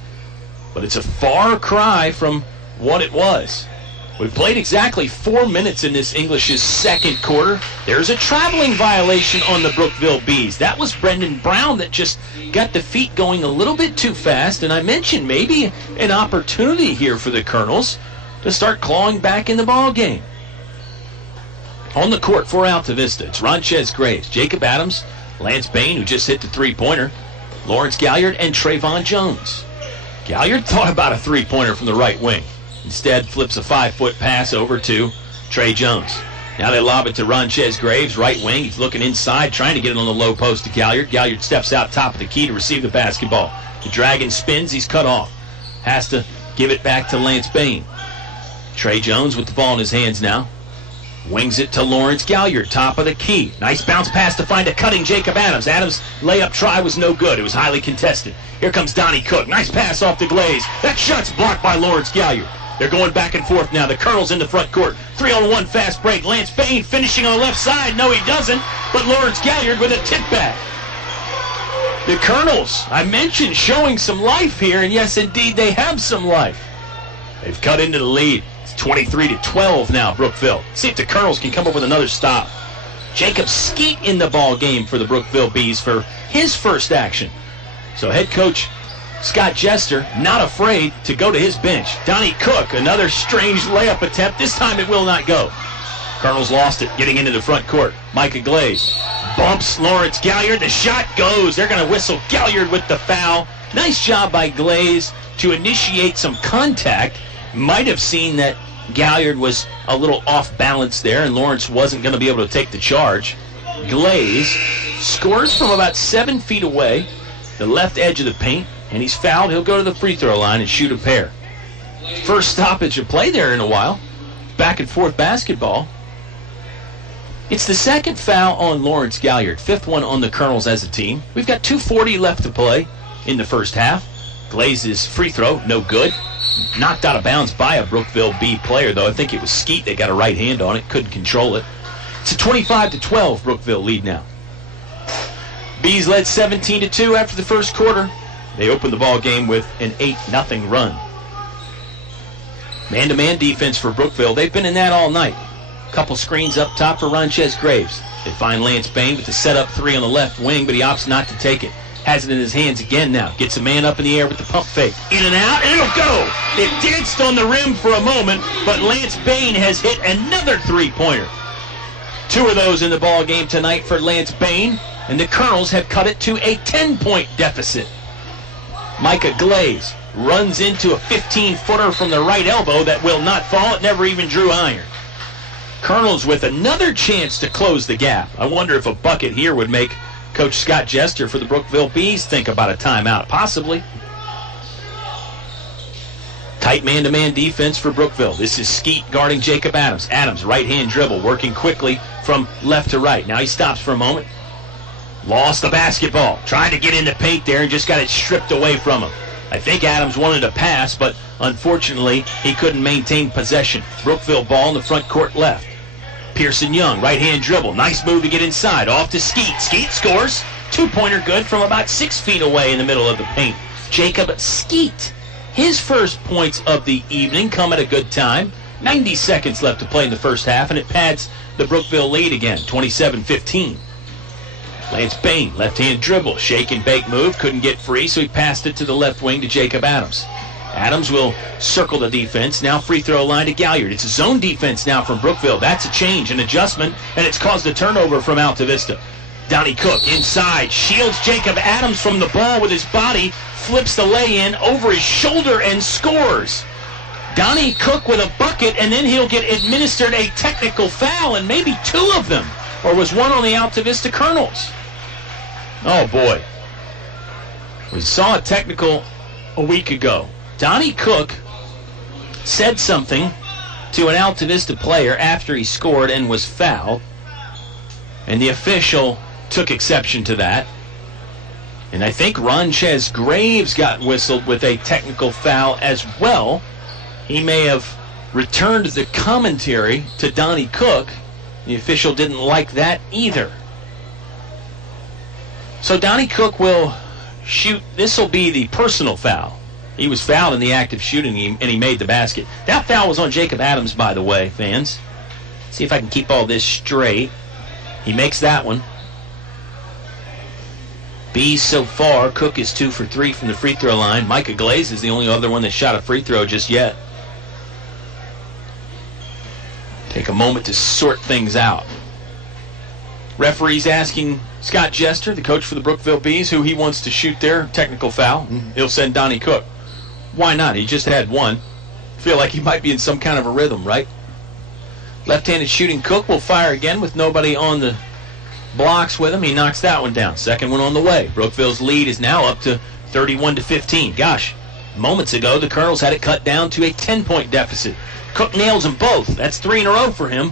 but it's a far cry from what it was. We've played exactly 4 minutes in this English's second quarter. There's a traveling violation on the Brookville Bees. That was Brendan Brown that just got the feet going a little bit too fast, and I mentioned maybe an opportunity here for the Colonels to start clawing back in the ball game. On the court for Altavista, it's Ronchez Graves, Jacob Adams, Lance Bain, who just hit the three-pointer, Lawrence Galliard, and Trayvon Jones. Galliard thought about a three-pointer from the right wing. Instead, flips a 5-foot pass over to Trey Jones. Now they lob it to Ronchez Graves, right wing. He's looking inside, trying to get it on the low post to Galliard. Galliard steps out top of the key to receive the basketball. The Dragon spins, he's cut off. Has to give it back to Lance Bain. Trey Jones with the ball in his hands now. Wings it to Lawrence Galliard, top of the key. Nice bounce pass to find a cutting Jacob Adams. Adams' layup try was no good. It was highly contested. Here comes Donnie Cook. Nice pass off the glaze. That shot's blocked by Lawrence Galliard. They're going back and forth now. The Colonels in the front court. 3-on-1 fast break. Lance Bain finishing on the left side. No, he doesn't. But Lawrence Galliard with a tip back. The Colonels, I mentioned, showing some life here, and yes, indeed, they have some life. They've cut into the lead. 23-12 now, Brookville. See if the Colonels can come up with another stop. Jacob Skeet in the ball game for the Brookville Bees for his first action. So head coach Scott Jester not afraid to go to his bench. Donnie Cook, another strange layup attempt. This time it will not go. Colonels lost it, getting into the front court. Micah Glaze bumps Lawrence Galliard. The shot goes. They're going to whistle Galliard with the foul. Nice job by Glaze to initiate some contact. Might have seen that Galliard was a little off balance there, and Lawrence wasn't going to be able to take the charge. Glaze scores from about 7 feet away, the left edge of the paint, and he's fouled. He'll go to the free throw line and shoot a pair. First stoppage of play there in a while. Back and forth basketball. It's the second foul on Lawrence Galliard, 5th one on the Colonels as a team. We've got 2:40 left to play in the first half. Glaze's free throw, no good. Knocked out of bounds by a Brookville B player, though. I think it was Skeet that got a right hand on it, couldn't control it. It's a 25-12 Brookville lead now. Bees led 17-2 after the first quarter. They opened the ball game with an 8-0 run. Man-to-man defense for Brookville. They've been in that all night. Couple screens up top for Ronchez Graves. They find Lance Bain with the set-up three on the left wing, but he opts not to take it. Has it in his hands again now. Gets a man up in the air with the pump fake. In and out, and it'll go. It danced on the rim for a moment, but Lance Bain has hit another three-pointer. 2 of those in the ball game tonight for Lance Bain, and the Colonels have cut it to a 10-point deficit. Micah Glaze runs into a 15-footer from the right elbow that will not fall. It never even drew iron. Colonels with another chance to close the gap. I wonder if a bucket here would make Coach Scott Jester for the Brookville Bees think about a timeout. Possibly. Tight man-to-man defense for Brookville. This is Skeet guarding Jacob Adams. Adams, right-hand dribble, working quickly from left to right. Now he stops for a moment. Lost the basketball. Trying to get in the paint there and just got it stripped away from him. I think Adams wanted to pass, but unfortunately he couldn't maintain possession. Brookville ball in the front court left. Pearson Young, right-hand dribble. Nice move to get inside. Off to Skeet. Skeet scores. 2-pointer good from about 6 feet away in the middle of the paint. Jacob Skeet. His first points of the evening come at a good time. 90 seconds left to play in the first half, and it pads the Brookville lead again, 27-15. Lance Bain, left-hand dribble. Shake and bake move. Couldn't get free, so he passed it to the left wing to Jacob Adams. Adams will circle the defense. Now free throw line to Galliard. It's a zone defense now from Brookville. That's a change, an adjustment, and it's caused a turnover from Altavista. Donnie Cook inside. Shields Jacob Adams from the ball with his body. Flips the lay-in over his shoulder and scores. Donnie Cook with a bucket, and then he'll get administered a technical foul, and maybe 2 of them. Or was one on the Altavista Colonels? Oh, boy. We saw a technical a week ago. Donnie Cook said something to an Altavista player after he scored and was fouled. And the official took exception to that. And I think Ronchez Graves got whistled with a technical foul as well. He may have returned the commentary to Donnie Cook. The official didn't like that either. So Donnie Cook will shoot. This will be the personal foul. He was fouled in the act of shooting, and he made the basket. That foul was on Jacob Adams, by the way, fans. See if I can keep all this straight. He makes that one. Bees so far. Cook is 2 for 3 from the free throw line. Micah Glaze is the only other one that shot a free throw just yet. Take a moment to sort things out. Referee's asking Scott Jester, the coach for the Brookville Bees, who he wants to shoot their technical foul. He'll send Donnie Cook. Why not? He just had one. Feel like he might be in some kind of a rhythm, right? Left-handed shooting Cook will fire again with nobody on the blocks with him. He knocks that one down. Second one on the way. Brookville's lead is now up to 31-15. Gosh, moments ago the Colonels had it cut down to a 10-point deficit. Cook nails them both. That's 3 in a row for him.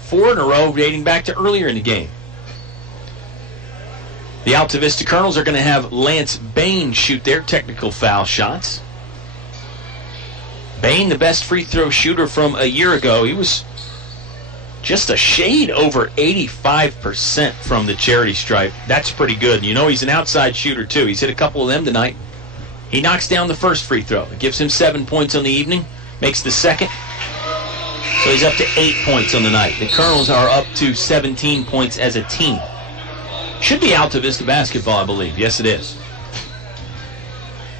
4 in a row dating back to earlier in the game. The Altavista Colonels are going to have Lance Bain shoot their technical foul shots. Bain, the best free throw shooter from a year ago. He was just a shade over 85% from the charity stripe. That's pretty good. You know he's an outside shooter, too. He's hit a couple of them tonight. He knocks down the first free throw. It gives him 7 points on the evening. Makes the second. So he's up to 8 points on the night. The Colonels are up to 17 points as a team. Should be Altavista basketball, I believe. Yes, it is.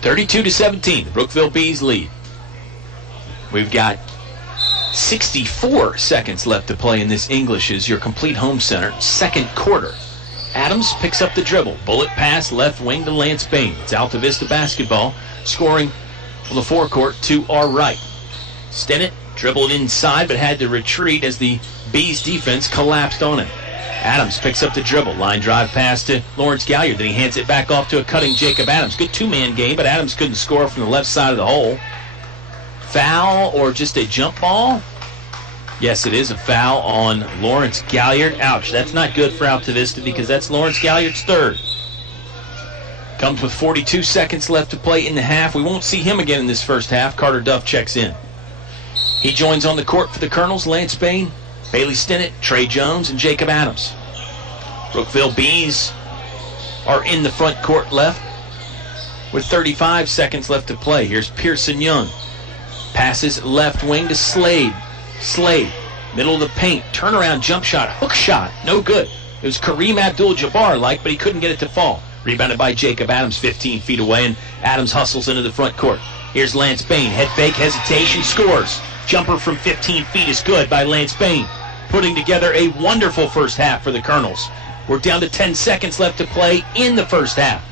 32-17. The Brookville Bees lead. We've got 64 seconds left to play in this English is your complete home center. Second quarter. Adams picks up the dribble. Bullet pass left wing to Lance Bain. It's Altavista basketball. Scoring on the forecourt to our right. Stennett dribbled inside but had to retreat as the Bees defense collapsed on him. Adams picks up the dribble. Line drive pass to Lawrence Galliard. Then he hands it back off to a cutting Jacob Adams. Good two-man game, but Adams couldn't score from the left side of the hole. Foul or just a jump ball? Yes, it is a foul on Lawrence Galliard. Ouch, that's not good for Altavista because that's Lawrence Galliard's third. Comes with 42 seconds left to play in the half. We won't see him again in this first half. Carter Duff checks in. He joins on the court for the Colonels, Lance Bain, Bailey Stennett, Trey Jones, and Jacob Adams. Brookville Bees are in the front court left with 35 seconds left to play. Here's Pearson Young. Passes left wing to Slade. Slade, middle of the paint, turnaround jump shot, hook shot, no good. It was Kareem Abdul-Jabbar-like, but he couldn't get it to fall. Rebounded by Jacob Adams 15 feet away, and Adams hustles into the front court. Here's Lance Bain, head fake, hesitation, scores. Jumper from 15 feet is good by Lance Bain, putting together a wonderful first half for the Colonels. We're down to 10 seconds left to play in the first half.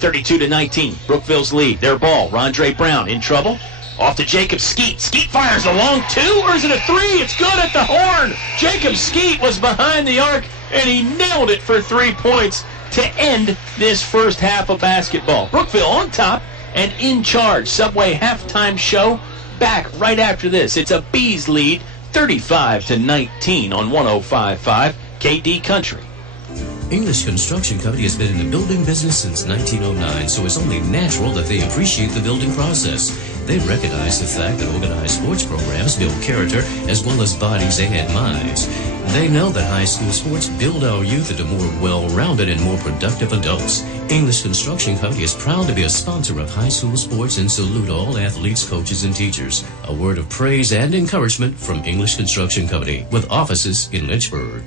32-19, Brookville's lead. Their ball, Rondre Brown in trouble. Off to Jacob Skeet. Skeet fires a long two, or is it a three? It's good at the horn. Jacob Skeet was behind the arc, and he nailed it for 3 points to end this first half of basketball. Brookville on top and in charge. Subway halftime show back right after this. It's a Bees lead, 35-19 on 105.5 KD Country. English Construction Company has been in the building business since 1909, so it's only natural that they appreciate the building process. They recognize the fact that organized sports programs build character as well as bodies and minds. They know that high school sports build our youth into more well-rounded and more productive adults. English Construction Company is proud to be a sponsor of high school sports and salute all athletes, coaches, and teachers. A word of praise and encouragement from English Construction Company with offices in Lynchburg.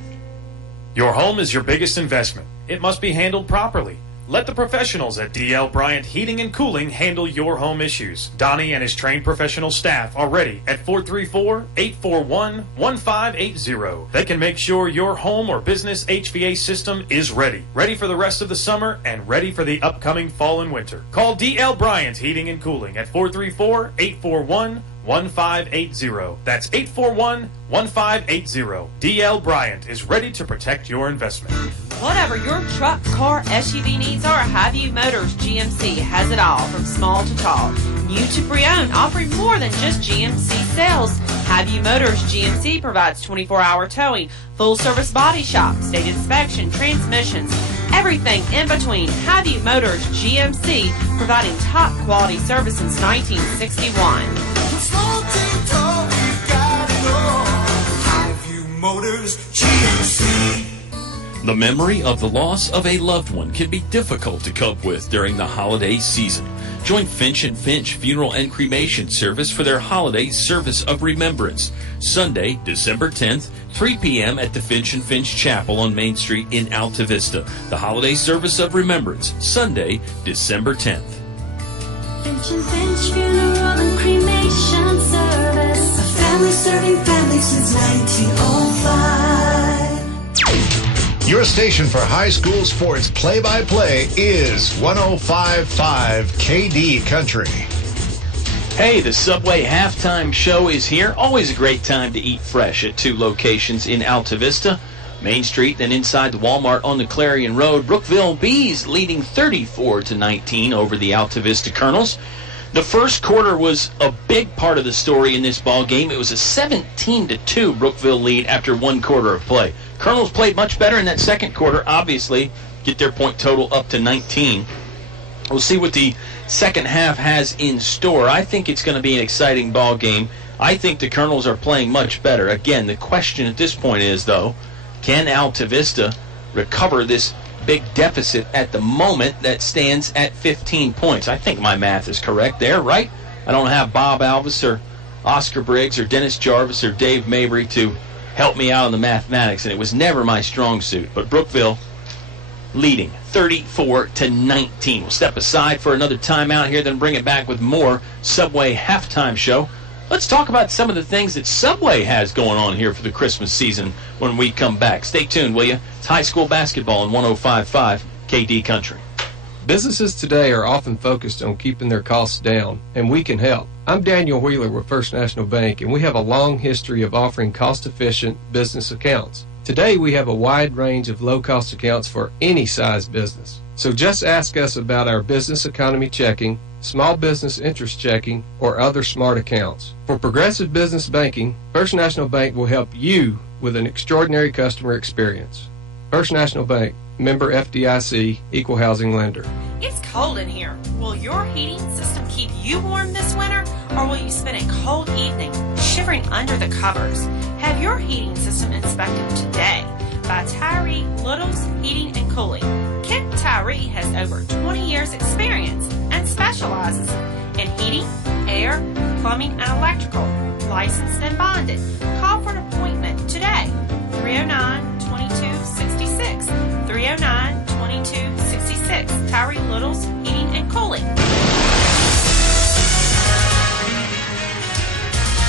Your home is your biggest investment. It must be handled properly. Let the professionals at D.L. Bryant Heating and Cooling handle your home issues. Donnie and his trained professional staff are ready at 434-841-1580. They can make sure your home or business HVAC system is ready. Ready for the rest of the summer and ready for the upcoming fall and winter. Call D.L. Bryant Heating and Cooling at 434-841-1580. 841-1580. That's 841-1580. D.L. Bryant is ready to protect your investment. Whatever your truck, car, SUV needs are, Highview Motors GMC has it all, from small to tall. New to pre-owned, offering more than just GMC sales. Highview Motors GMC provides 24-hour towing, full-service body shop, state inspection, transmissions, everything in between. Highview Motors GMC, providing top-quality service since 1961. Small to tall, you got it all. Highview Motors GMC. The memory of the loss of a loved one can be difficult to cope with during the holiday season. Join Finch & Finch Funeral and Cremation Service for their holiday service of remembrance. Sunday, December 10th, 3 p.m. at the Finch & Finch Chapel on Main Street in Altavista. The holiday service of remembrance, Sunday, December 10th. Finch & Finch Funeral and Cremation Service. A family serving families since 1905. Your station for high school sports play-by-play is 105.5 KD Country. Hey, the Subway halftime show is here. Always a great time to eat fresh at two locations in Altavista, Main Street, and inside the Walmart on the Clarion Road. Brookville Bees leading 34-19 over the Altavista Colonels. The first quarter was a big part of the story in this ball game. It was a 17-2 Brookville lead after one quarter of play. Colonels played much better in that second quarter, obviously, get their point total up to 19. We'll see what the second half has in store. I think it's going to be an exciting ball game. I think the Colonels are playing much better. Again, the question at this point is, though, can Altavista recover this big deficit at the moment that stands at 15 points? I think my math is correct there, right? I don't have Bob Alvis or Oscar Briggs or Dennis Jarvis or Dave Mabry to help me out on the mathematics, and it was never my strong suit. But Brookville leading 34-19. We'll step aside for another timeout here, then bring it back with more Subway halftime show. Let's talk about some of the things that Subway has going on here for the Christmas season when we come back. Stay tuned, will you? It's high school basketball on 105.5 KD Country. Businesses today are often focused on keeping their costs down, and we can help. I'm Daniel Wheeler with First National Bank, and we have a long history of offering cost-efficient business accounts. Today, we have a wide range of low-cost accounts for any size business. So just ask us about our business economy checking, small business interest checking, or other smart accounts. For Progressive Business Banking, First National Bank will help you with an extraordinary customer experience. First National Bank, member FDIC, equal housing lender. It's cold in here. Will your heating system keep you warm this winter, or will you spend a cold evening shivering under the covers? Have your heating system inspected today by Tyree Little's Heating and Cooling. Kent Tyree has over 20 years experience and specializes in heating, air, plumbing, and electrical. Licensed and bonded. Call for an appointment today. 309-2266. 309-2266. Tyree Little's Heating and Cooling.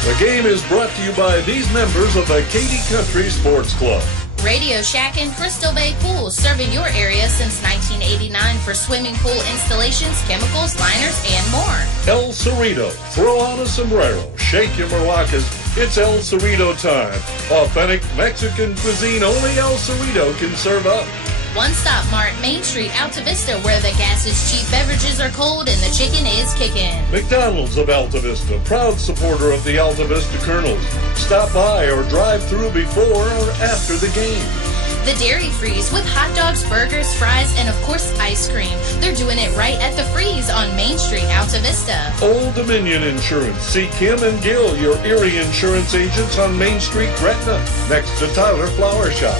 The game is brought to you by these members of the KD Country Sports Club. Radio Shack and Crystal Bay Pools, serving your area since 1989 for swimming pool installations, chemicals, liners, and more. El Cerrito. Throw on a sombrero. Shake your maracas. It's El Cerrito time. Authentic Mexican cuisine only El Cerrito can serve up. One Stop Mart, Main Street, Altavista, where the gas is cheap, beverages are cold, and the chicken is kicking. McDonald's of Altavista, proud supporter of the Altavista Colonels. Stop by or drive through before or after the game. The Dairy Freeze with hot dogs, burgers, fries, and of course ice cream. They're doing it right at the Freeze on Main Street, Altavista. Old Dominion Insurance. See Kim and Gil, your Erie insurance agents on Main Street, Gretna, next to Tyler Flower Shop.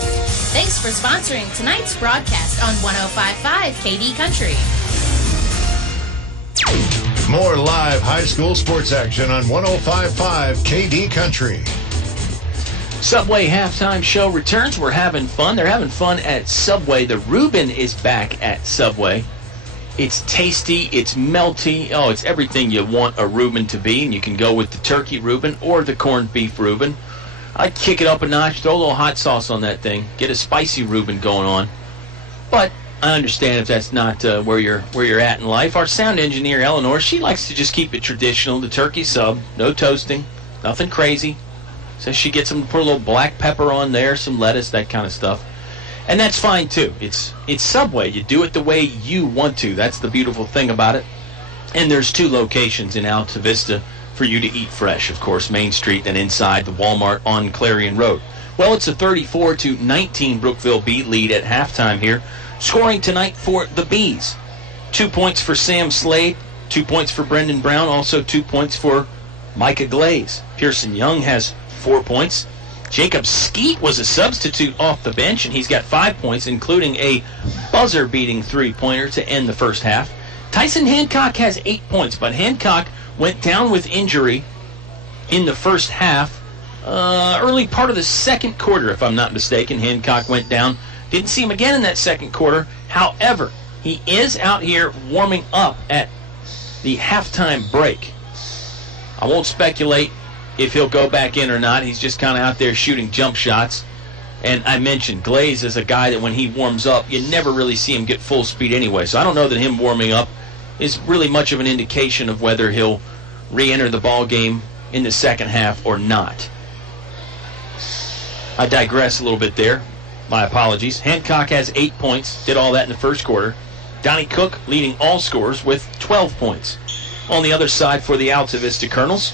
Thanks for sponsoring tonight's broadcast on 105.5 KD Country. More live high school sports action on 105.5 KD Country. Subway halftime show returns. We're having fun. They're having fun at Subway. The Reuben is back at Subway. It's tasty. It's melty. Oh, it's everything you want a Reuben to be. And you can go with the turkey Reuben or the corned beef Reuben. I'd kick it up a notch, throw a little hot sauce on that thing, get a spicy Reuben going on. But I understand if that's not where you're at in life. Our sound engineer, Eleanor, she likes to just keep it traditional. The turkey sub, no toasting, nothing crazy. So she gets them, put a little black pepper on there, some lettuce, that kind of stuff. And that's fine, too. It's Subway. You do it the way you want to. That's the beautiful thing about it. And there's 2 locations in Altavista for you to eat fresh. Of course, Main Street and inside the Walmart on Clarion Road. Well, it's a 34-19 Brookville Bee lead at halftime here. Scoring tonight for the Bees. 2 points for Sam Slade, 2 points for Brendan Brown, also 2 points for Micah Glaze. Pearson Young has 4 points. Jacob Skeet was a substitute off the bench, and he's got 5 points, including a buzzer-beating three-pointer to end the first half. Tyson Hancock has 8 points, but Hancock went down with injury in the first half. Early part of the second quarter, if I'm not mistaken, Hancock went down. Didn't see him again in that second quarter. However, he is out here warming up at the halftime break. I won't speculate if he'll go back in or not. He's just kind of out there shooting jump shots. And I mentioned Glaze is a guy that when he warms up, you never really see him get full speed anyway. So I don't know that him warming up is really much of an indication of whether he'll re-enter the ball game in the second half or not. I digress a little bit there. My apologies. Hancock has 8 points. Did all that in the first quarter. Donnie Cook leading all scorers with 12 points. On the other side for the Altavista Colonels,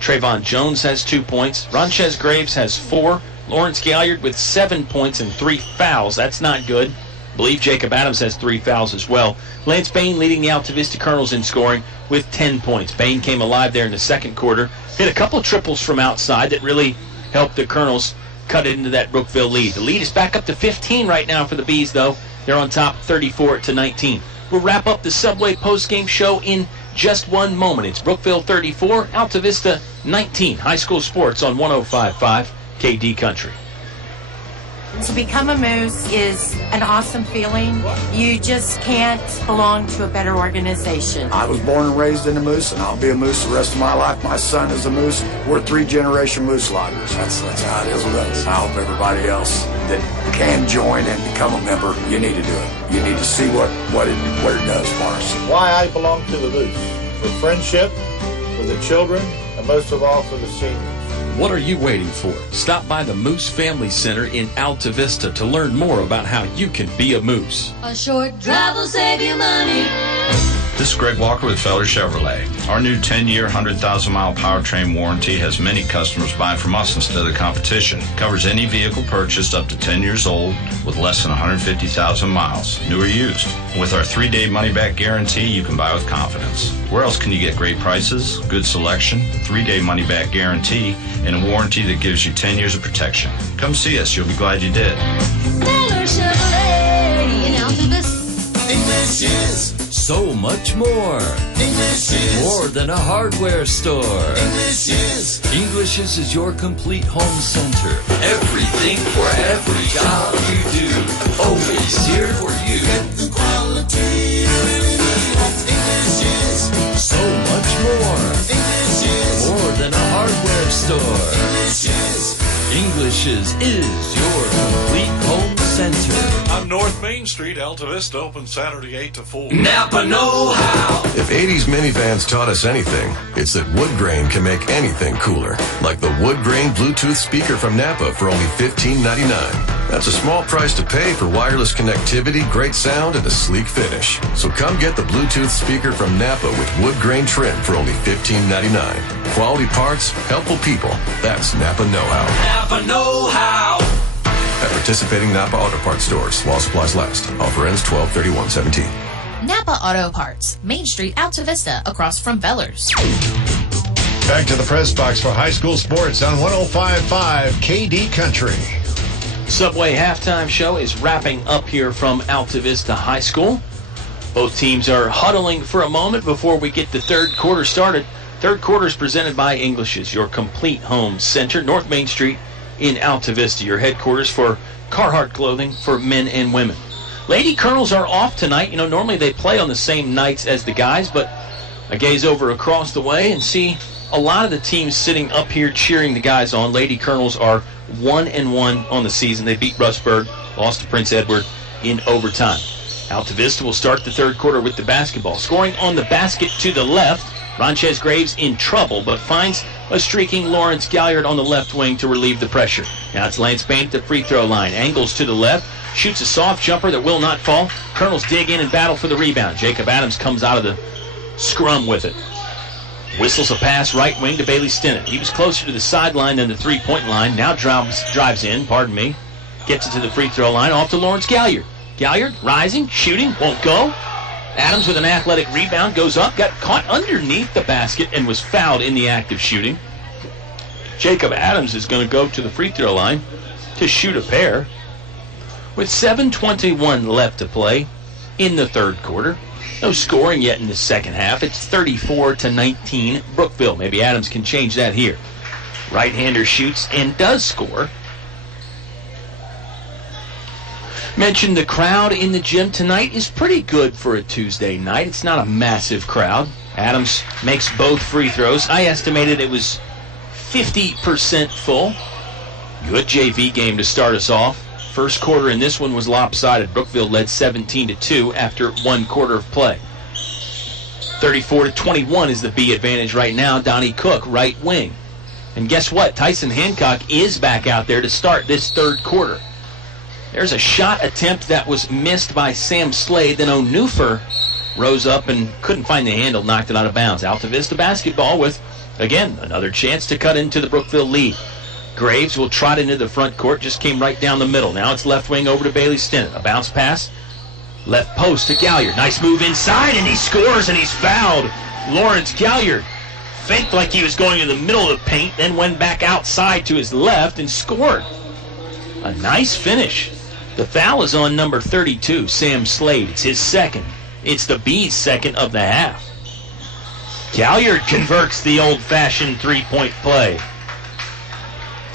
Trayvon Jones has 2 points. Ronchez Graves has 4. Lawrence Galliard with 7 points and 3 fouls. That's not good. I believe Jacob Adams has 3 fouls as well. Lance Bain leading the Altavista Colonels in scoring with 10 points. Bain came alive there in the second quarter. Hit a couple of triples from outside that really helped the Colonels cut it into that Brookville lead. The lead is back up to 15 right now for the Bees, though. They're on top 34-19. We'll wrap up the Subway postgame show in just one moment. It's Brookville 34, Altavista 19. High school sports on 105.5 KD Country. To become a Moose is an awesome feeling. You just can't belong to a better organization. I was born and raised in a Moose, and I'll be a Moose the rest of my life. My son is a Moose. We're 3-generation Moose loggers. That's how it is with us. I hope everybody else that can join and become a member, you need to do it. You need to see what it does for us. Why I belong to the Moose. For friendship, for the children, and most of all for the seniors. What are you waiting for? Stop by the Moose Family Center in Altavista to learn more about how you can be a Moose. A short drive will save you money. This is Greg Walker with Feller Chevrolet. Our new 10-year, 100,000-mile powertrain warranty has many customers buying from us instead of the competition. Covers any vehicle purchased up to 10 years old with less than 150,000 miles, new or used. With our 3-day money-back guarantee, you can buy with confidence. Where else can you get great prices, good selection, 3-day money-back guarantee, and a warranty that gives you 10 years of protection? Come see us. You'll be glad you did. Feller Chevrolet in Altavista. English is so much more. English is More than a hardware store. English is your complete home center. Everything for every job you do. Always here for you. Get the quality you really need. English is so much more. English is More than a hardware store. English is your complete home center. On North Main Street, Altavista, open Saturday 8 to 4. Napa know-how. If 80s minivans taught us anything, it's that wood grain can make anything cooler. Like the wood grain Bluetooth speaker from Napa for only $15.99. That's a small price to pay for wireless connectivity, great sound, and a sleek finish. So come get the Bluetooth speaker from Napa with wood grain trim for only $15.99. Quality parts, helpful people. That's Napa know-how. Napa know-how. At participating Napa Auto Parts stores, while supplies last. Offer ends 12/31/17. Napa Auto Parts, Main Street, Altavista, across from Vellers. Back to the press box for high school sports on 105.5 KD Country. Subway halftime show is wrapping up here from Altavista High School. Both teams are huddling for a moment before we get the third quarter started. Third quarter is presented by English's, your complete home center, North Main Street in Altavista, your headquarters for Carhartt clothing for men and women. Lady Colonels are off tonight. You know, normally they play on the same nights as the guys, but I gaze over across the way and see a lot of the teams sitting up here cheering the guys on. Lady Colonels are 1-1 on the season. They beat Russburg, lost to Prince Edward in overtime. Altavista will start the third quarter with the basketball. Scoring on the basket to the left. Ronchez Graves in trouble, but finds a streaking Lawrence Galliard on the left wing to relieve the pressure. Now it's Lance Bain at the free throw line. Angles to the left. Shoots a soft jumper that will not fall. Colonels dig in and battle for the rebound. Jacob Adams comes out of the scrum with it. Whistles a pass right wing to Bailey Stinnett. He was closer to the sideline than the three-point line. Now drives in, gets it to the free throw line, off to Lawrence Galliard. Galliard rising, shooting, won't go. Adams with an athletic rebound, goes up, got caught underneath the basket and was fouled in the act of shooting. Jacob Adams is going to go to the free throw line to shoot a pair. With 7:21 left to play in the third quarter. No scoring yet in the second half. It's 34-19 Brookville. Maybe Adams can change that here. Right-hander shoots and does score. Mentioned the crowd in the gym tonight is pretty good for a Tuesday night. It's not a massive crowd. Adams makes both free throws. I estimated it was 50% full. Good JV game to start us off. First quarter in this one was lopsided. Brookville led 17-2 after 1 quarter of play. 34-21 is the B advantage right now. Donnie Cook, right wing. And guess what? Tyson Hancock is back out there to start this third quarter. There's a shot attempt that was missed by Sam Slade. Then O'Newfer rose up and couldn't find the handle, knocked it out of bounds. Altavista basketball with, again, another chance to cut into the Brookville lead. Graves will trot into the front court, just came right down the middle. Now it's left wing over to Bailey Stinnett. A bounce pass, left post to Galliard. Nice move inside, and he scores, and he's fouled. Lawrence Galliard faked like he was going in the middle of the paint, then went back outside to his left and scored. A nice finish. The foul is on number 32, Sam Slade. It's his second. It's the B's second of the half. Galliard converts the old-fashioned three-point play.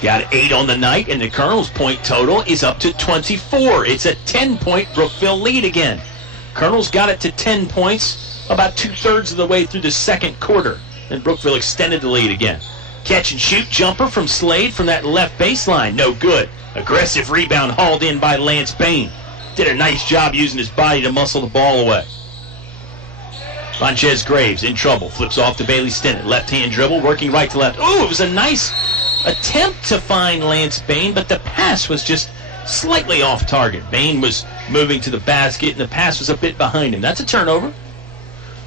Got 8 on the night, and the Colonels' point total is up to 24. It's a 10-point Brookville lead again. Colonels got it to 10 points about 2/3 of the way through the second quarter. Then Brookville extended the lead again. Catch and shoot jumper from Slade from that left baseline. No good. Aggressive rebound hauled in by Lance Bain. Did a nice job using his body to muscle the ball away. Ronchez Graves in trouble. Flips off to Bailey Stinnett. Left-hand dribble, working right to left. Ooh, it was a nice attempt to find Lance Bain, but the pass was just slightly off target. Bain was moving to the basket, and the pass was a bit behind him. That's a turnover.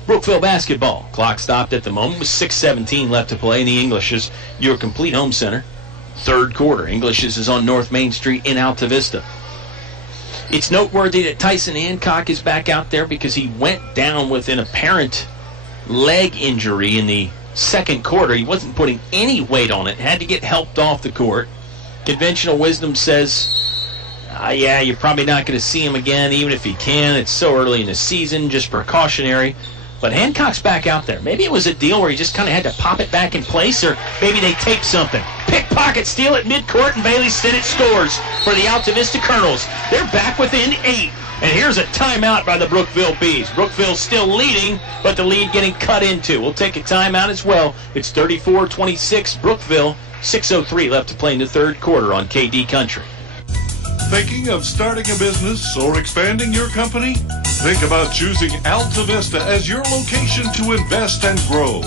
Brookville basketball. Clock stopped at the moment with 6:17 left to play, and the English is your complete home center. Third quarter. English is on North Main Street in Altavista. It's noteworthy that Tyson Hancock is back out there because he went down with an apparent leg injury in the second quarter. He wasn't putting any weight on it. Had to get helped off the court. Conventional wisdom says, yeah, you're probably not going to see him again, even if he can. It's so early in the season, just precautionary. But Hancock's back out there. Maybe it was a deal where he just kind of had to pop it back in place, or maybe they taped something. Pickpocket steal at midcourt, and Bailey Stinnett scores for the Altavista Colonels. They're back within 8. And here's a timeout by the Brookville Bees. Brookville still leading, but the lead getting cut into. We'll take a timeout as well. It's 34-26 Brookville, 6:03 left to play in the third quarter on KD Country. Thinking of starting a business or expanding your company? Think about choosing Altavista as your location to invest and grow.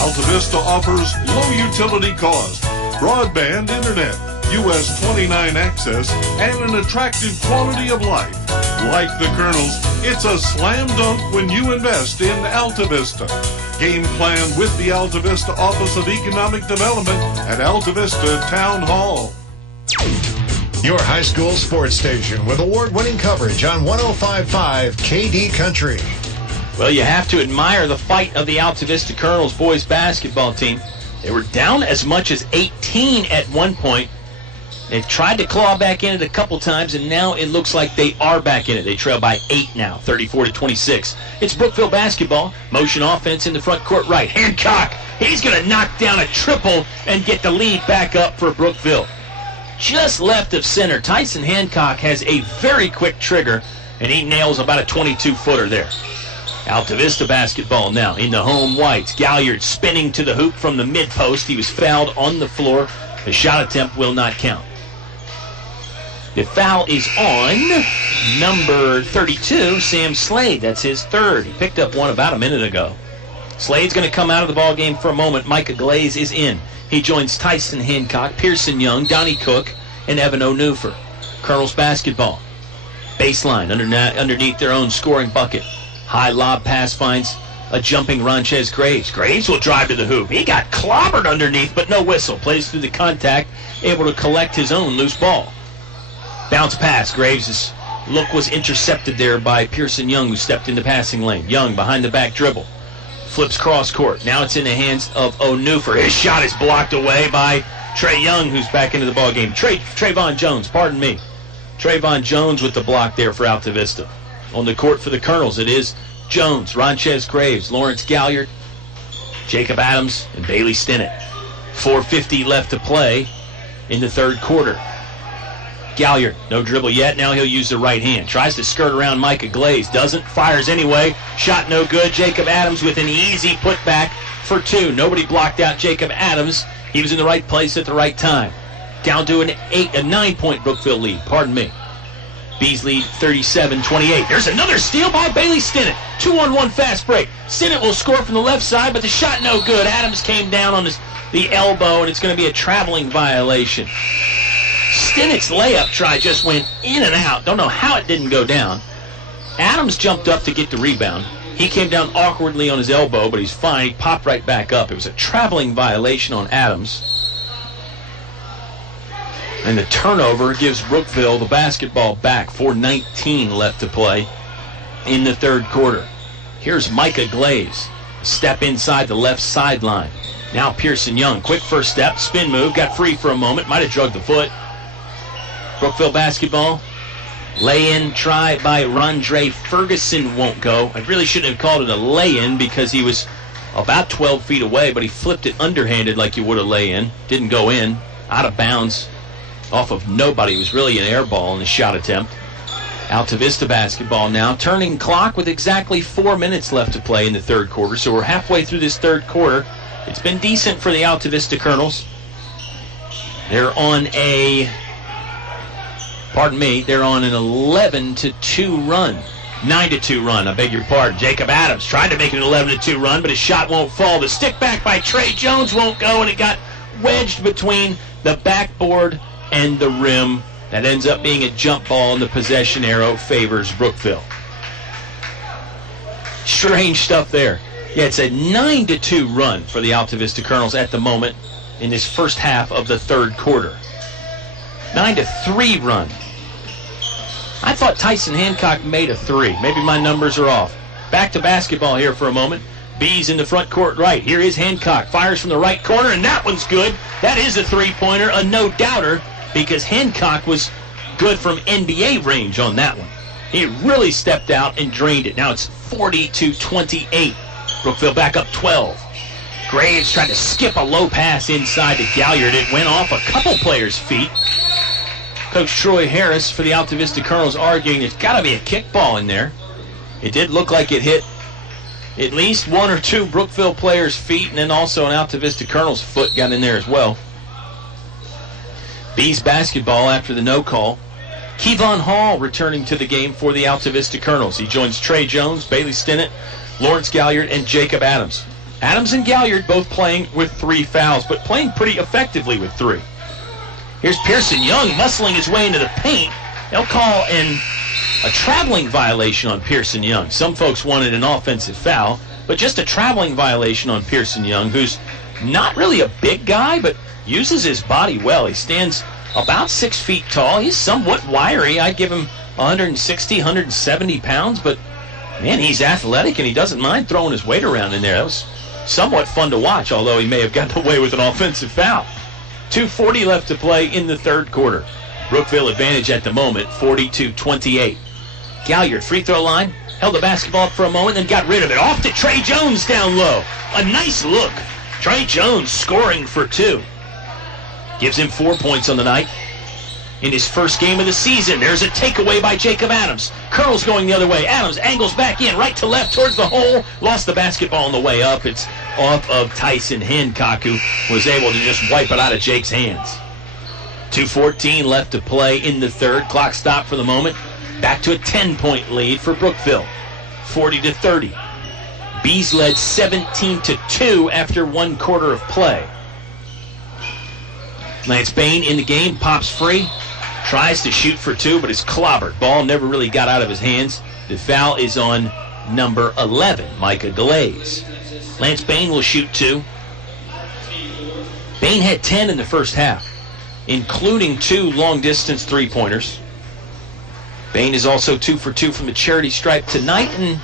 Altavista offers low utility cost, broadband internet, US 29 access, and an attractive quality of life. Like the Colonels, it's a slam dunk when you invest in Altavista. Game plan with the Altavista Office of Economic Development at Altavista Town Hall. Your high school sports station with award-winning coverage on 105.5 KD Country. Well, you have to admire the fight of the Altavista Colonels boys basketball team. They were down as much as 18 at one point. They've tried to claw back in it a couple times, and now it looks like they are back in it. They trail by 8 now, 34-26. It's Brookville basketball. Motion offense in the front court right. Hancock, he's going to knock down a triple and get the lead back up for Brookville. Just left of center, Tyson Hancock has a very quick trigger, and he nails about a 22-footer there. Altavista basketball now in the home whites. Galliard spinning to the hoop from the mid-post. He was fouled on the floor. The shot attempt will not count. The foul is on number 32, Sam Slade. That's his third. He picked up one about a minute ago. Slade's going to come out of the ball game for a moment. Micah Glaze is in. He joins Tyson Hancock, Pearson Young, Donnie Cook, and Evan O'Newfer. Colonels basketball. Baseline underneath their own scoring bucket. High lob pass finds a jumping Ronchez Graves. Graves will drive to the hoop. He got clobbered underneath, but no whistle. Plays through the contact, able to collect his own loose ball. Bounce pass. Graves' look was intercepted there by Pearson Young, who stepped in the passing lane. Young behind the back dribble. Flips cross court. Now it's in the hands of O'Newfer. His shot is blocked away by Trey Young, who's back into the ball game. Trayvon Jones, pardon me. Trayvon Jones with the block there for Altavista. On the court for the Colonels, it is Jones, Ronchez Graves, Lawrence Galliard, Jacob Adams, and Bailey Stinnett. 4:50 left to play in the third quarter. Galliard, no dribble yet. Now he'll use the right hand. Tries to skirt around Micah Glaze. Doesn't. Fires anyway. Shot no good. Jacob Adams with an easy putback for two. Nobody blocked out Jacob Adams. He was in the right place at the right time. Down to a 9-point Brookville lead. Pardon me. Bees lead 37-28. There's another steal by Bailey Stinnett. 2-on-1 fast break. Stinnett will score from the left side, but the shot no good. Adams came down on the elbow, and it's going to be a traveling violation. Stinnett's layup try just went in and out. Don't know how it didn't go down. Adams jumped up to get the rebound. He came down awkwardly on his elbow, but he's fine. He popped right back up. It was a traveling violation on Adams. And the turnover gives Brookville the basketball back. 4:19 left to play in the third quarter. Here's Micah Glaze. Step inside the left sideline. Now Pearson Young. Quick first step. Spin move. Got free for a moment. Might have drugged the foot. Brookville basketball. Lay-in try by Rondre Ferguson won't go. I really shouldn't have called it a lay-in because he was about 12 feet away, but he flipped it underhanded like you would a lay-in. Didn't go in. Out of bounds. Off of nobody. It was really an air ball in the shot attempt. Altavista basketball now. Turning clock with exactly 4 minutes left to play in the third quarter. So we're halfway through this third quarter. It's been decent for the Altavista Colonels. They're on an 11-2 run. 9-2 run, I beg your pardon. Jacob Adams tried to make it an 11-2 run, but his shot won't fall. The stick back by Trey Jones won't go, and it got wedged between the backboard and the rim. That ends up being a jump ball, and the possession arrow favors Brookville. Strange stuff there. Yeah, it's a 9-2 run for the Altavista Colonels at the moment in this first half of the third quarter. 9-3 run. I thought Tyson Hancock made a three. Maybe my numbers are off. Back to basketball here for a moment. Bees in the front court right. Here is Hancock. Fires from the right corner, and that one's good. That is a three-pointer, a no-doubter, because Hancock was good from NBA range on that one. He really stepped out and drained it. Now it's 40-28. Brookville back up 12. Graves tried to skip a low pass inside to Galliard. It went off a couple players' feet. Coach Troy Harris for the Altavista Colonels arguing there's got to be a kickball in there. It did look like it hit at least one or two Brookville players' feet, and then also an Altavista Colonels' foot got in there as well. Bees basketball after the no call. Kevon Hall returning to the game for the Altavista Colonels. He joins Trey Jones, Bailey Stinnett, Lawrence Galliard, and Jacob Adams. Adams and Galliard both playing with 3 fouls, but playing pretty effectively with 3. Here's Pearson Young muscling his way into the paint. They'll call a traveling violation on Pearson Young. Some folks wanted an offensive foul, but just a traveling violation on Pearson Young, who's not really a big guy, but uses his body well. He stands about 6 feet tall. He's somewhat wiry. I'd give him 160, 170 pounds, but man, he's athletic, and he doesn't mind throwing his weight around in there. That was somewhat fun to watch, although he may have gotten away with an offensive foul. 2:40 left to play in the third quarter. Brookville advantage at the moment, 40-28. Galliard, free throw line, held the basketball up for a moment, then got rid of it. Off to Trey Jones down low. A nice look. Trey Jones scoring for 2. Gives him 4 points on the night. In his first game of the season, there's a takeaway by Jacob Adams. Curls going the other way. Adams angles back in, right to left towards the hole. Lost the basketball on the way up. It's off of Tyson Hancock, who was able to just wipe it out of Jake's hands. 2:14 left to play in the third. Clock stopped for the moment. Back to a 10-point lead for Brookville, 40-30. Bees led 17-2 after 1 quarter of play. Lance Bain in the game, pops free, tries to shoot for 2, but is clobbered. Ball never really got out of his hands. The foul is on number 11, Micah Glaze. Lance Bain will shoot 2. Bain had 10 in the first half, including 2 long-distance three-pointers. Bain is also 2 for 2 from the charity stripe tonight, and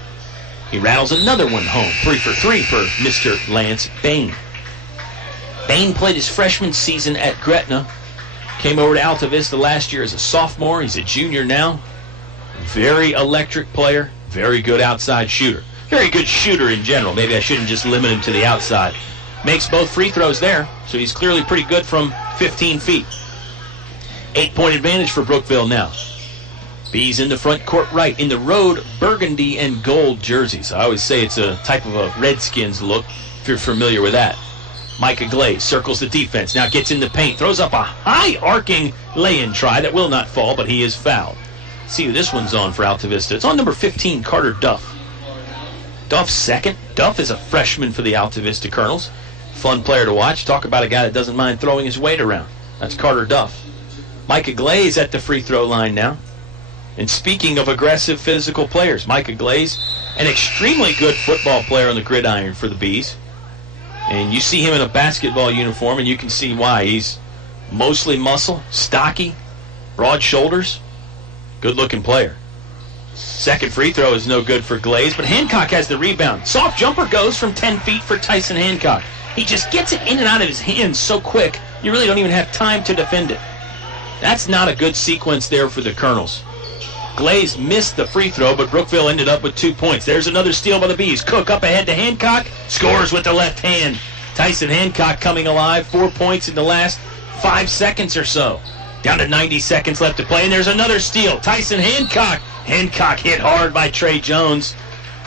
he rattles another one home. 3 for 3 for Mr. Lance Bain. Bain played his freshman season at Gretna. Came over to Altavista last year as a sophomore. He's a junior now. Very electric player. Very good outside shooter. Very good shooter in general. Maybe I shouldn't just limit him to the outside. Makes both free throws there, so he's clearly pretty good from 15 feet. 8-point advantage for Brookville now. Bees in the front court right, in the road burgundy and gold jerseys. I always say it's a type of a Redskins look, if you're familiar with that. Micah Glaze circles the defense, now gets in the paint, throws up a high-arcing lay-in try that will not fall, but he is fouled. See who this one's on for Altavista. It's on number 15, Carter Duff. Duff's second. Duff is a freshman for the Altavista Colonels. Fun player to watch. Talk about a guy that doesn't mind throwing his weight around. That's Carter Duff. Micah Glaze at the free throw line now. And speaking of aggressive physical players, Micah Glaze, an extremely good football player on the gridiron for the Bees. And you see him in a basketball uniform, and you can see why. He's mostly muscle, stocky, broad shoulders, good-looking player. Second free throw is no good for Glaze, but Hancock has the rebound. Soft jumper goes from 10 feet for Tyson Hancock. He just gets it in and out of his hands so quick, you really don't even have time to defend it. That's not a good sequence there for the Colonels. Glaze missed the free throw, but Brookville ended up with 2 points. There's another steal by the Bees. Cook up ahead to Hancock, scores with the left hand. Tyson Hancock coming alive, 4 points in the last 5 seconds or so. Down to 90 seconds left to play, and there's another steal. Tyson Hancock. Hancock hit hard by Trey Jones.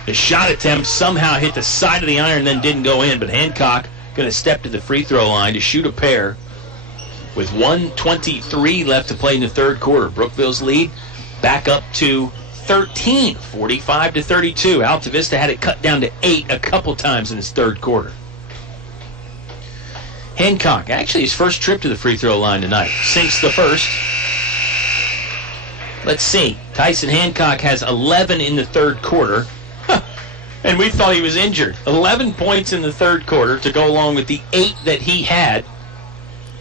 The shot attempt somehow hit the side of the iron, then didn't go in, but Hancock going to step to the free throw line to shoot a pair with 1:23 left to play in the third quarter. Brookville's lead back up to 13, 45-32. Altavista had it cut down to 8 a couple times in his third quarter. Hancock, actually his first trip to the free throw line tonight, sinks the first. Let's see. Tyson Hancock has 11 in the third quarter. And we thought he was injured. 11 points in the third quarter to go along with the 8 that he had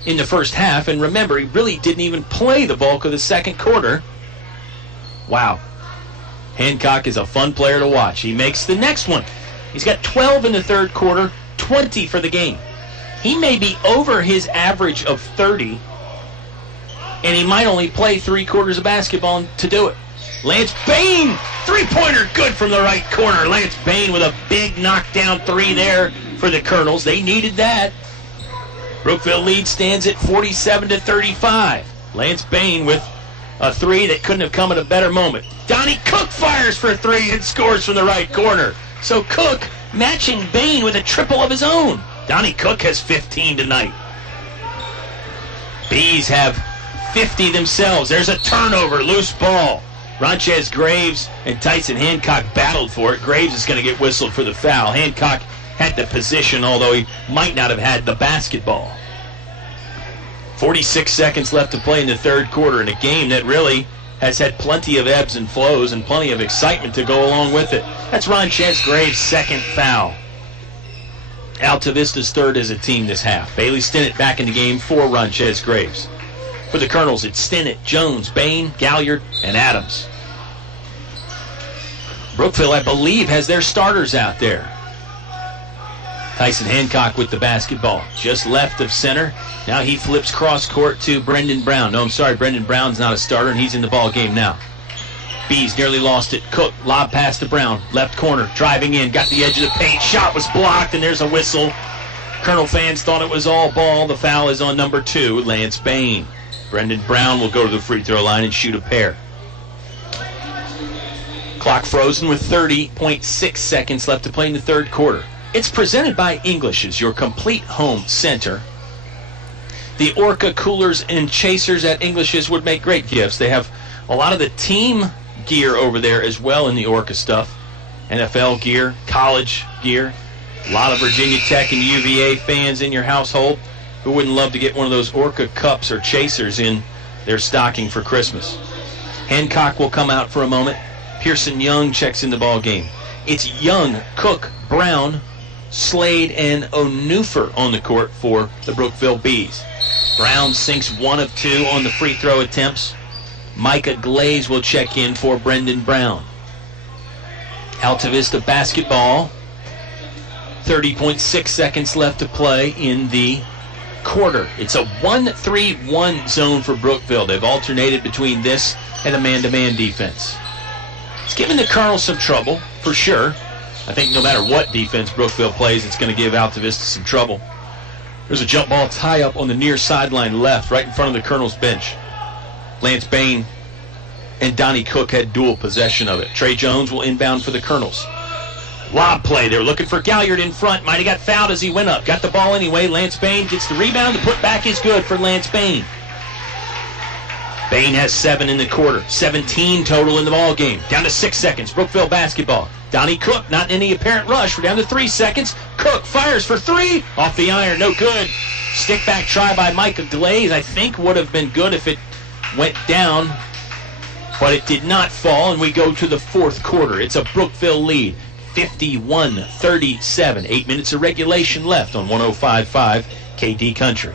in the first half. And remember, he really didn't even play the bulk of the second quarter. Wow. Hancock is a fun player to watch. He makes the next one. He's got 12 in the third quarter, 20 for the game. He may be over his average of 30, and he might only play 3 quarters of basketball to do it. Lance Bain, three-pointer good from the right corner. Lance Bain with a big knockdown 3 there for the Colonels. They needed that. Brookville lead stands at 47-35. Lance Bain with a 3 that couldn't have come at a better moment. Donnie Cook fires for 3 and scores from the right corner. So Cook matching Bain with a triple of his own. Donnie Cook has 15 tonight. Bees have 50 themselves. There's a turnover, loose ball. Ronchez Graves and Tyson Hancock battled for it. Graves is going to get whistled for the foul. Hancock had the position, although he might not have had the basketball. 46 seconds left to play in the third quarter in a game that really has had plenty of ebbs and flows and plenty of excitement to go along with it. That's Ronchez Graves' second foul. Altavista's third as a team this half. Bailey Stinnett back in the game for Ronchez Graves. For the Colonels, it's Stinnett, Jones, Bain, Galliard, and Adams. Brookville, I believe, has their starters out there. Tyson Hancock with the basketball, just left of center. Now he flips cross court to Brendan Brown. No, I'm sorry, Brendan Brown's not a starter, and he's in the ball game now. Bees nearly lost it. Cook, lob pass to Brown, left corner, driving in, got the edge of the paint. Shot was blocked, and there's a whistle. Colonel fans thought it was all ball. The foul is on number 2, Lance Bain. Brendan Brown will go to the free throw line and shoot a pair. Clock frozen with 30.6 seconds left to play in the third quarter. It's presented by English's, your complete home center. The Orca coolers and chasers at English's would make great gifts. They have a lot of the team gear over there as well in the Orca stuff. NFL gear, college gear. A lot of Virginia Tech and UVA fans in your household. Who wouldn't love to get one of those Orca cups or chasers in their stocking for Christmas? Hancock will come out for a moment. Pearson Young checks in the ball game. It's Young, Cook, Brown, Slade, and Onufer on the court for the Brookville Bees. Brown sinks 1 of 2 on the free throw attempts. Micah Glaze will check in for Brendan Brown. Altavista basketball. 30.6 seconds left to play in the quarter. It's a 1-3-1 zone for Brookville. They've alternated between this and a man-to-man defense. It's given the Colonels some trouble, for sure. I think no matter what defense Brookville plays, it's going to give Altavista some trouble. There's a jump ball tie-up on the near sideline left, right in front of the Colonels' bench. Lance Bain and Donnie Cook had dual possession of it. Trey Jones will inbound for the Colonels. Lob play. They were looking for Galliard in front. Might have got fouled as he went up. Got the ball anyway. Lance Bain gets the rebound. The putback is good for Lance Bain. Bain has 7 in the quarter. 17 total in the ball game. Down to 6 seconds. Brookville basketball. Donnie Cook, not in any apparent rush. We're down to 3 seconds. Cook fires for 3. Off the iron. No good. Stick back try by Micah Glaze. I think would have been good if it went down. But it did not fall. And we go to the fourth quarter. It's a Brookville lead. 51-37. 8 minutes of regulation left on 105.5 KD Country.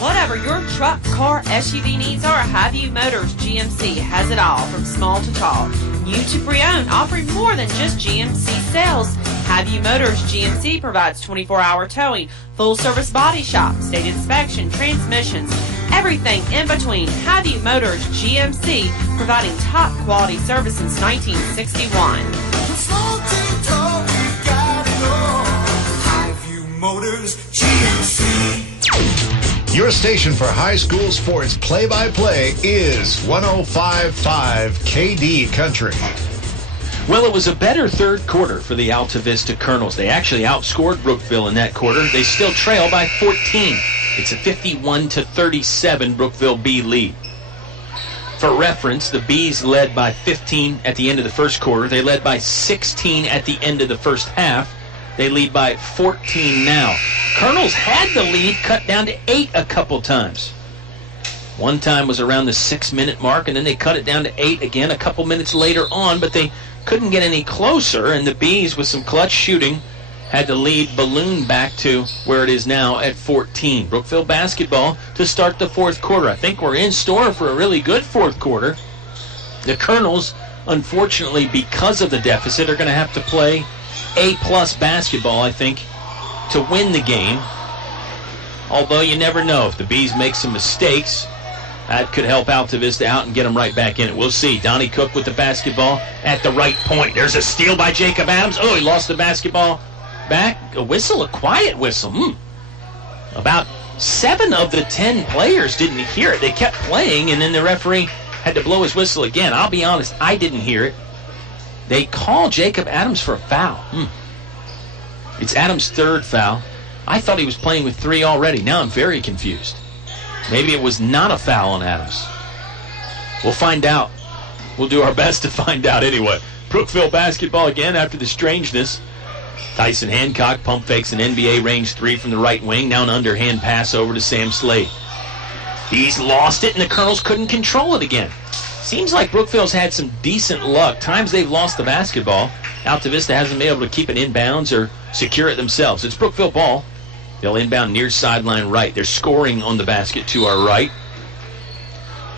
Whatever your truck, car, SUV needs are, Highview Motors GMC has it all, from small to tall. New to pre-owned, offering more than just GMC sales. Highview Motors GMC provides 24-hour towing, full-service body shop, state inspection, transmissions, everything in between. Highview Motors GMC, providing top-quality service since 1961. Motors GMC. Your station for high school sports play-by-play is 105.5 KD Country. Well, it was a better third quarter for the Altavista Colonels. They actually outscored Brookville in that quarter. They still trail by 14. It's a 51-37 Brookville B lead. For reference, the Bees led by 15 at the end of the first quarter. They led by 16 at the end of the first half. They lead by 14 now. Colonels had the lead cut down to 8 a couple times. One time was around the 6-minute mark, and then they cut it down to 8 again a couple minutes later on, but they couldn't get any closer, and the Bees, with some clutch shooting, had the lead balloon back to where it is now at 14. Brookville basketball to start the fourth quarter. I think we're in store for a really good fourth quarter. The Colonels, unfortunately, because of the deficit, are going to have to play A-plus basketball, I think, to win the game. Although you never know. If the Bees make some mistakes, that could help Altavista out and get them right back in it. We'll see. Donnie Cook with the basketball at the right point. There's a steal by Jacob Adams. Oh, he lost the basketball back. A whistle, a quiet whistle. About 7 of the 10 players didn't hear it. They kept playing, and then the referee had to blow his whistle again. I'll be honest, I didn't hear it. They call Jacob Adams for a foul. It's Adams' third foul. I thought he was playing with 3 already. Now I'm very confused. Maybe it was not a foul on Adams. We'll find out. We'll do our best to find out anyway. Brookville basketball again after the strangeness. Tyson Hancock pump fakes an NBA range 3 from the right wing. Now an underhand pass over to Sam Slade. He's lost it, and the Colonels couldn't control it again. Seems like Brookville's had some decent luck. Times they've lost the basketball. Altavista hasn't been able to keep it inbounds or secure it themselves. It's Brookville ball. They'll inbound near sideline right. They're scoring on the basket to our right.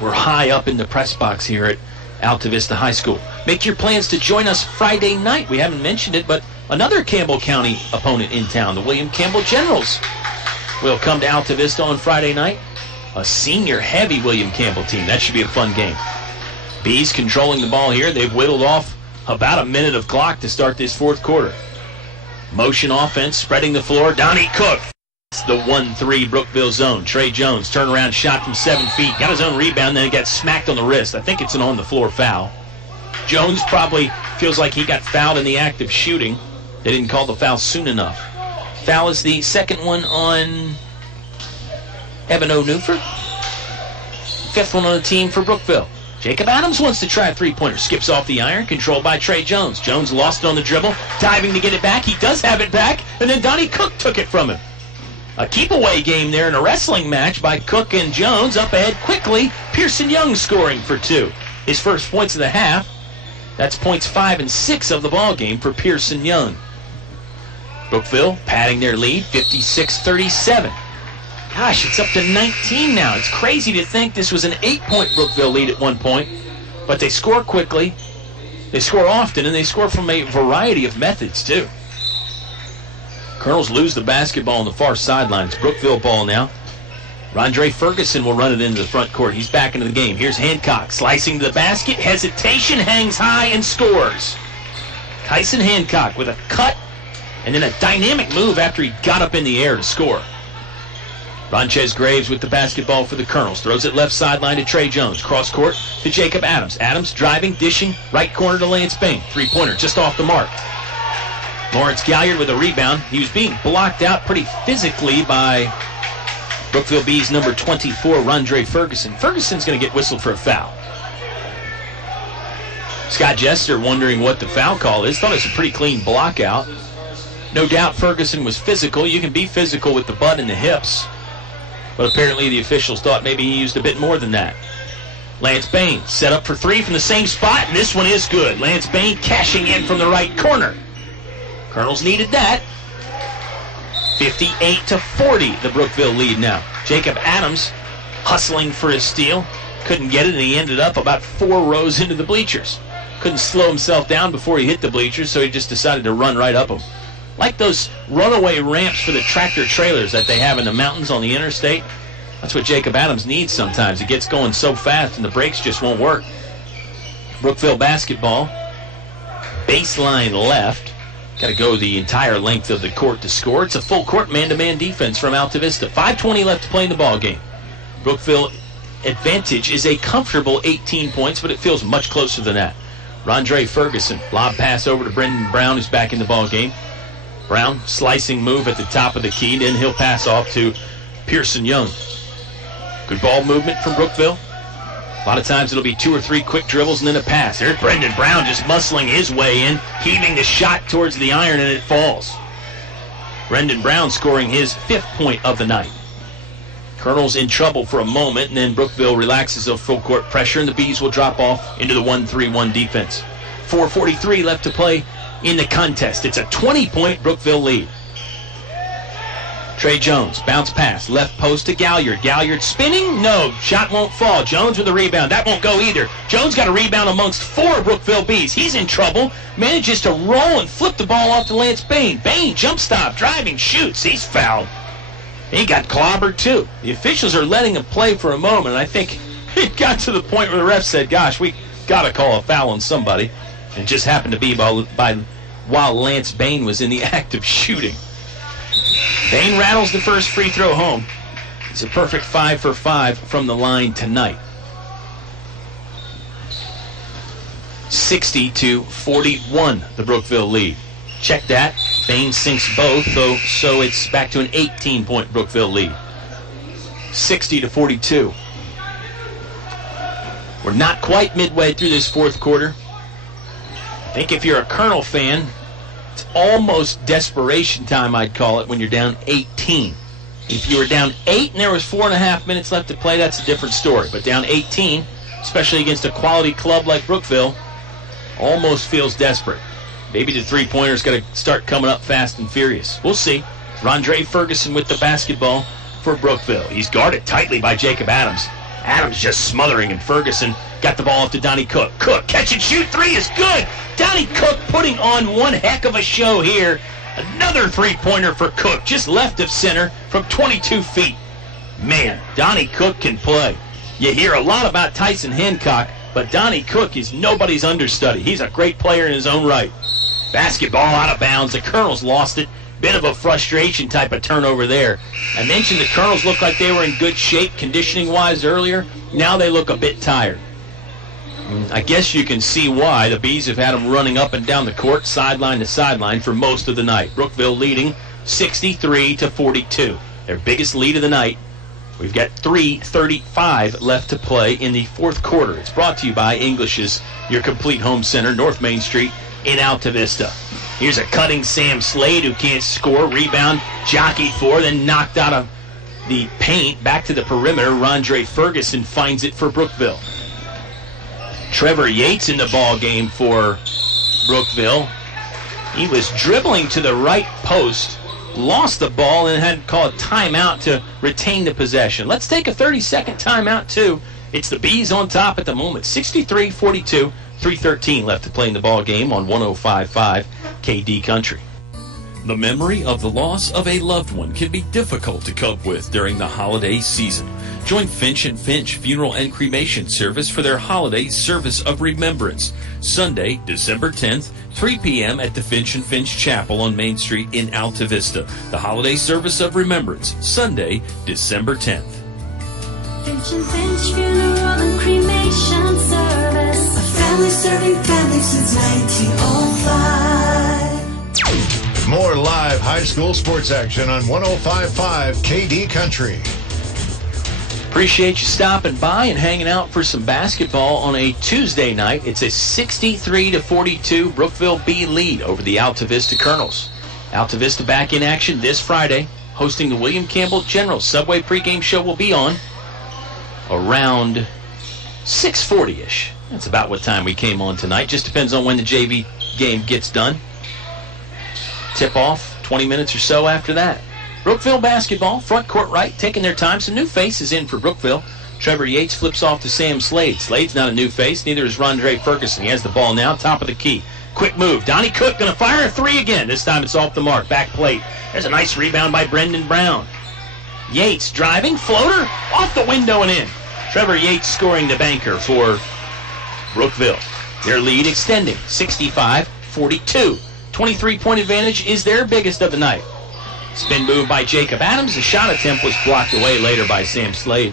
We're high up in the press box here at Altavista High School. Make your plans to join us Friday night. We haven't mentioned it, but another Campbell County opponent in town, the William Campbell Generals, will come to Altavista on Friday night. A senior-heavy William Campbell team. That should be a fun game. Bees controlling the ball here. They've whittled off about a minute of clock to start this fourth quarter. Motion offense, spreading the floor. Donnie Cook. It's the 1-3 Brookville zone. Trey Jones, turnaround shot from 7 feet. Got his own rebound, then got smacked on the wrist. I think it's an on-the-floor foul. Jones probably feels like he got fouled in the act of shooting. They didn't call the foul soon enough. Foul is the second one on Evan O'Newford. 5th one on the team for Brookville. Jacob Adams wants to try a three-pointer. Skips off the iron, controlled by Trey Jones. Jones lost it on the dribble, diving to get it back. He does have it back, and then Donnie Cook took it from him. A keep-away game there in a wrestling match by Cook and Jones. Up ahead quickly, Pearson Young scoring for 2. His first points of the half. That's points 5 and 6 of the ball game for Pearson Young. Brookville padding their lead, 56-37. Gosh, it's up to 19 now. It's crazy to think this was an 8-point Brookville lead at one point, but they score quickly, they score often, and they score from a variety of methods, too. Colonels lose the basketball on the far sideline. It's Brookville ball now. Rondre Ferguson will run it into the front court. He's back into the game. Here's Hancock slicing to the basket. Hesitation, hangs high, and scores. Tyson Hancock with a cut and then a dynamic move after he got up in the air to score. Ronchez Graves with the basketball for the Colonels. Throws it left sideline to Trey Jones. Cross court to Jacob Adams. Adams driving, dishing, right corner to Lance Bain. Three-pointer just off the mark. Lawrence Galliard with a rebound. He was being blocked out pretty physically by Brookville Bees number 24, Rondre Ferguson. Ferguson's going to get whistled for a foul. Scott Jester wondering what the foul call is. Thought it was a pretty clean block out. No doubt Ferguson was physical. You can be physical with the butt and the hips. But apparently the officials thought maybe he used a bit more than that. Lance Bain set up for 3 from the same spot, and this one is good. Lance Bain cashing in from the right corner. Colonels needed that. 58-40, the Brookville lead now. Jacob Adams hustling for his steal. Couldn't get it, and he ended up about 4 rows into the bleachers. Couldn't slow himself down before he hit the bleachers, so he just decided to run right up them. Like those runaway ramps for the tractor trailers that they have in the mountains on the interstate. That's what Jacob Adams needs sometimes. It gets going so fast and the brakes just won't work. Brookville basketball. Baseline left. Got to go the entire length of the court to score. It's a full court man-to-man defense from Altavista. 5:20 left to play in the ball game. Brookville advantage is a comfortable 18 points, but it feels much closer than that. Rondre Ferguson, lob pass over to Brendan Brown, who's back in the ball game. Brown, slicing move at the top of the key, then he'll pass off to Pearson Young. Good ball movement from Brookville. A lot of times it'll be 2 or 3 quick dribbles and then a pass. There's Brendan Brown just muscling his way in, heaving the shot towards the iron, and it falls. Brendan Brown scoring his 5th point of the night. Colonels in trouble for a moment, and then Brookville relaxes the full court pressure, and the Bees will drop off into the 1-3-1 defense. 4:43 left to play in the contest. It's a 20-point Brookville lead. Trey Jones, bounce pass, left post to Galliard. Galliard spinning? No, shot won't fall. Jones with a rebound. That won't go either. Jones got a rebound amongst 4 Brookville Bees. He's in trouble. Manages to roll and flip the ball off to Lance Bain. Bain, jump stop, driving, shoots. He's fouled. He got clobbered too. The officials are letting him play for a moment. I think it got to the point where the ref said, gosh, we got to call a foul on somebody. It just happened to be while Lance Bain was in the act of shooting. Bain rattles the first free throw home. It's a perfect 5 for 5 from the line tonight. 60-41, the Brookville lead. Check that. Bain sinks both, so it's back to an 18-point Brookville lead. 60-42. We're not quite midway through this 4th quarter. I think if you're a Colonel fan, it's almost desperation time, I'd call it, when you're down 18. If you were down 8 and there was 4.5 minutes left to play, that's a different story. But down 18, especially against a quality club like Brookville, almost feels desperate. Maybe the three-pointer's got to start coming up fast and furious. We'll see. Rondre Ferguson with the basketball for Brookville. He's guarded tightly by Jacob Adams. Adams just smothering, and Ferguson got the ball off to Donnie Cook. Cook, catch and shoot, 3 is good. Donnie Cook putting on one heck of a show here. Another three-pointer for Cook, just left of center from 22 feet. Man, Donnie Cook can play. You hear a lot about Tyson Hancock, but Donnie Cook is nobody's understudy. He's a great player in his own right. Basketball out of bounds. The Colonels lost it. Bit of a frustration type of turnover there. I mentioned the Colonels looked like they were in good shape conditioning-wise earlier. Now they look a bit tired. I guess you can see why. The Bees have had them running up and down the court, sideline to sideline, for most of the night. Brookville leading 63-42. Their biggest lead of the night, We've got 3:35 left to play in the fourth quarter. It's brought to you by English's, your complete home center, North Main Street in Altavista. Here's a cutting Sam Slade who can't score. Rebound jockeyed for, then knocked out of the paint. Back to the perimeter. Rondre Ferguson finds it for Brookville. Trevor Yates in the ball game for Brookville. He was dribbling to the right post, lost the ball, and had to call a timeout to retain the possession. Let's take a 30-second timeout, too. It's the Bees on top at the moment. 63-42, 3:13 left to play in the ball game on 105.5 KD Country. The memory of the loss of a loved one can be difficult to cope with during the holiday season. Join Finch & Finch Funeral and Cremation Service for their holiday service of remembrance. Sunday, December 10th, 3 p.m. at the Finch & Finch Chapel on Main Street in Altavista. The holiday service of remembrance, Sunday, December 10th. Finch & Finch Funeral and Cremation Service. A family serving family since 1905. More live high school sports action on 105.5 KD Country. Appreciate you stopping by and hanging out for some basketball on a Tuesday night. It's a 63-42 Brookville B lead over the Altavista Colonels. Altavista back in action this Friday, hosting the William Campbell General Subway pregame show will be on around 6:40-ish. That's about what time we came on tonight. Just depends on when the JV game gets done. Tip-off 20 minutes or so after that. Brookville basketball, front court right, taking their time. Some new faces in for Brookville. Trevor Yates flips off to Sam Slade. Slade's not a new face, neither is Rondre Ferguson. He has the ball now, top of the key. Quick move. Donnie Cook going to fire a three again. This time it's off the mark. Back plate. There's a nice rebound by Brendan Brown. Yates driving, floater, off the window and in. Trevor Yates scoring the banker for Brookville. Their lead extending, 65-42. 23-point advantage is their biggest of the night. Spin move by Jacob Adams. The shot attempt was blocked away later by Sam Slade.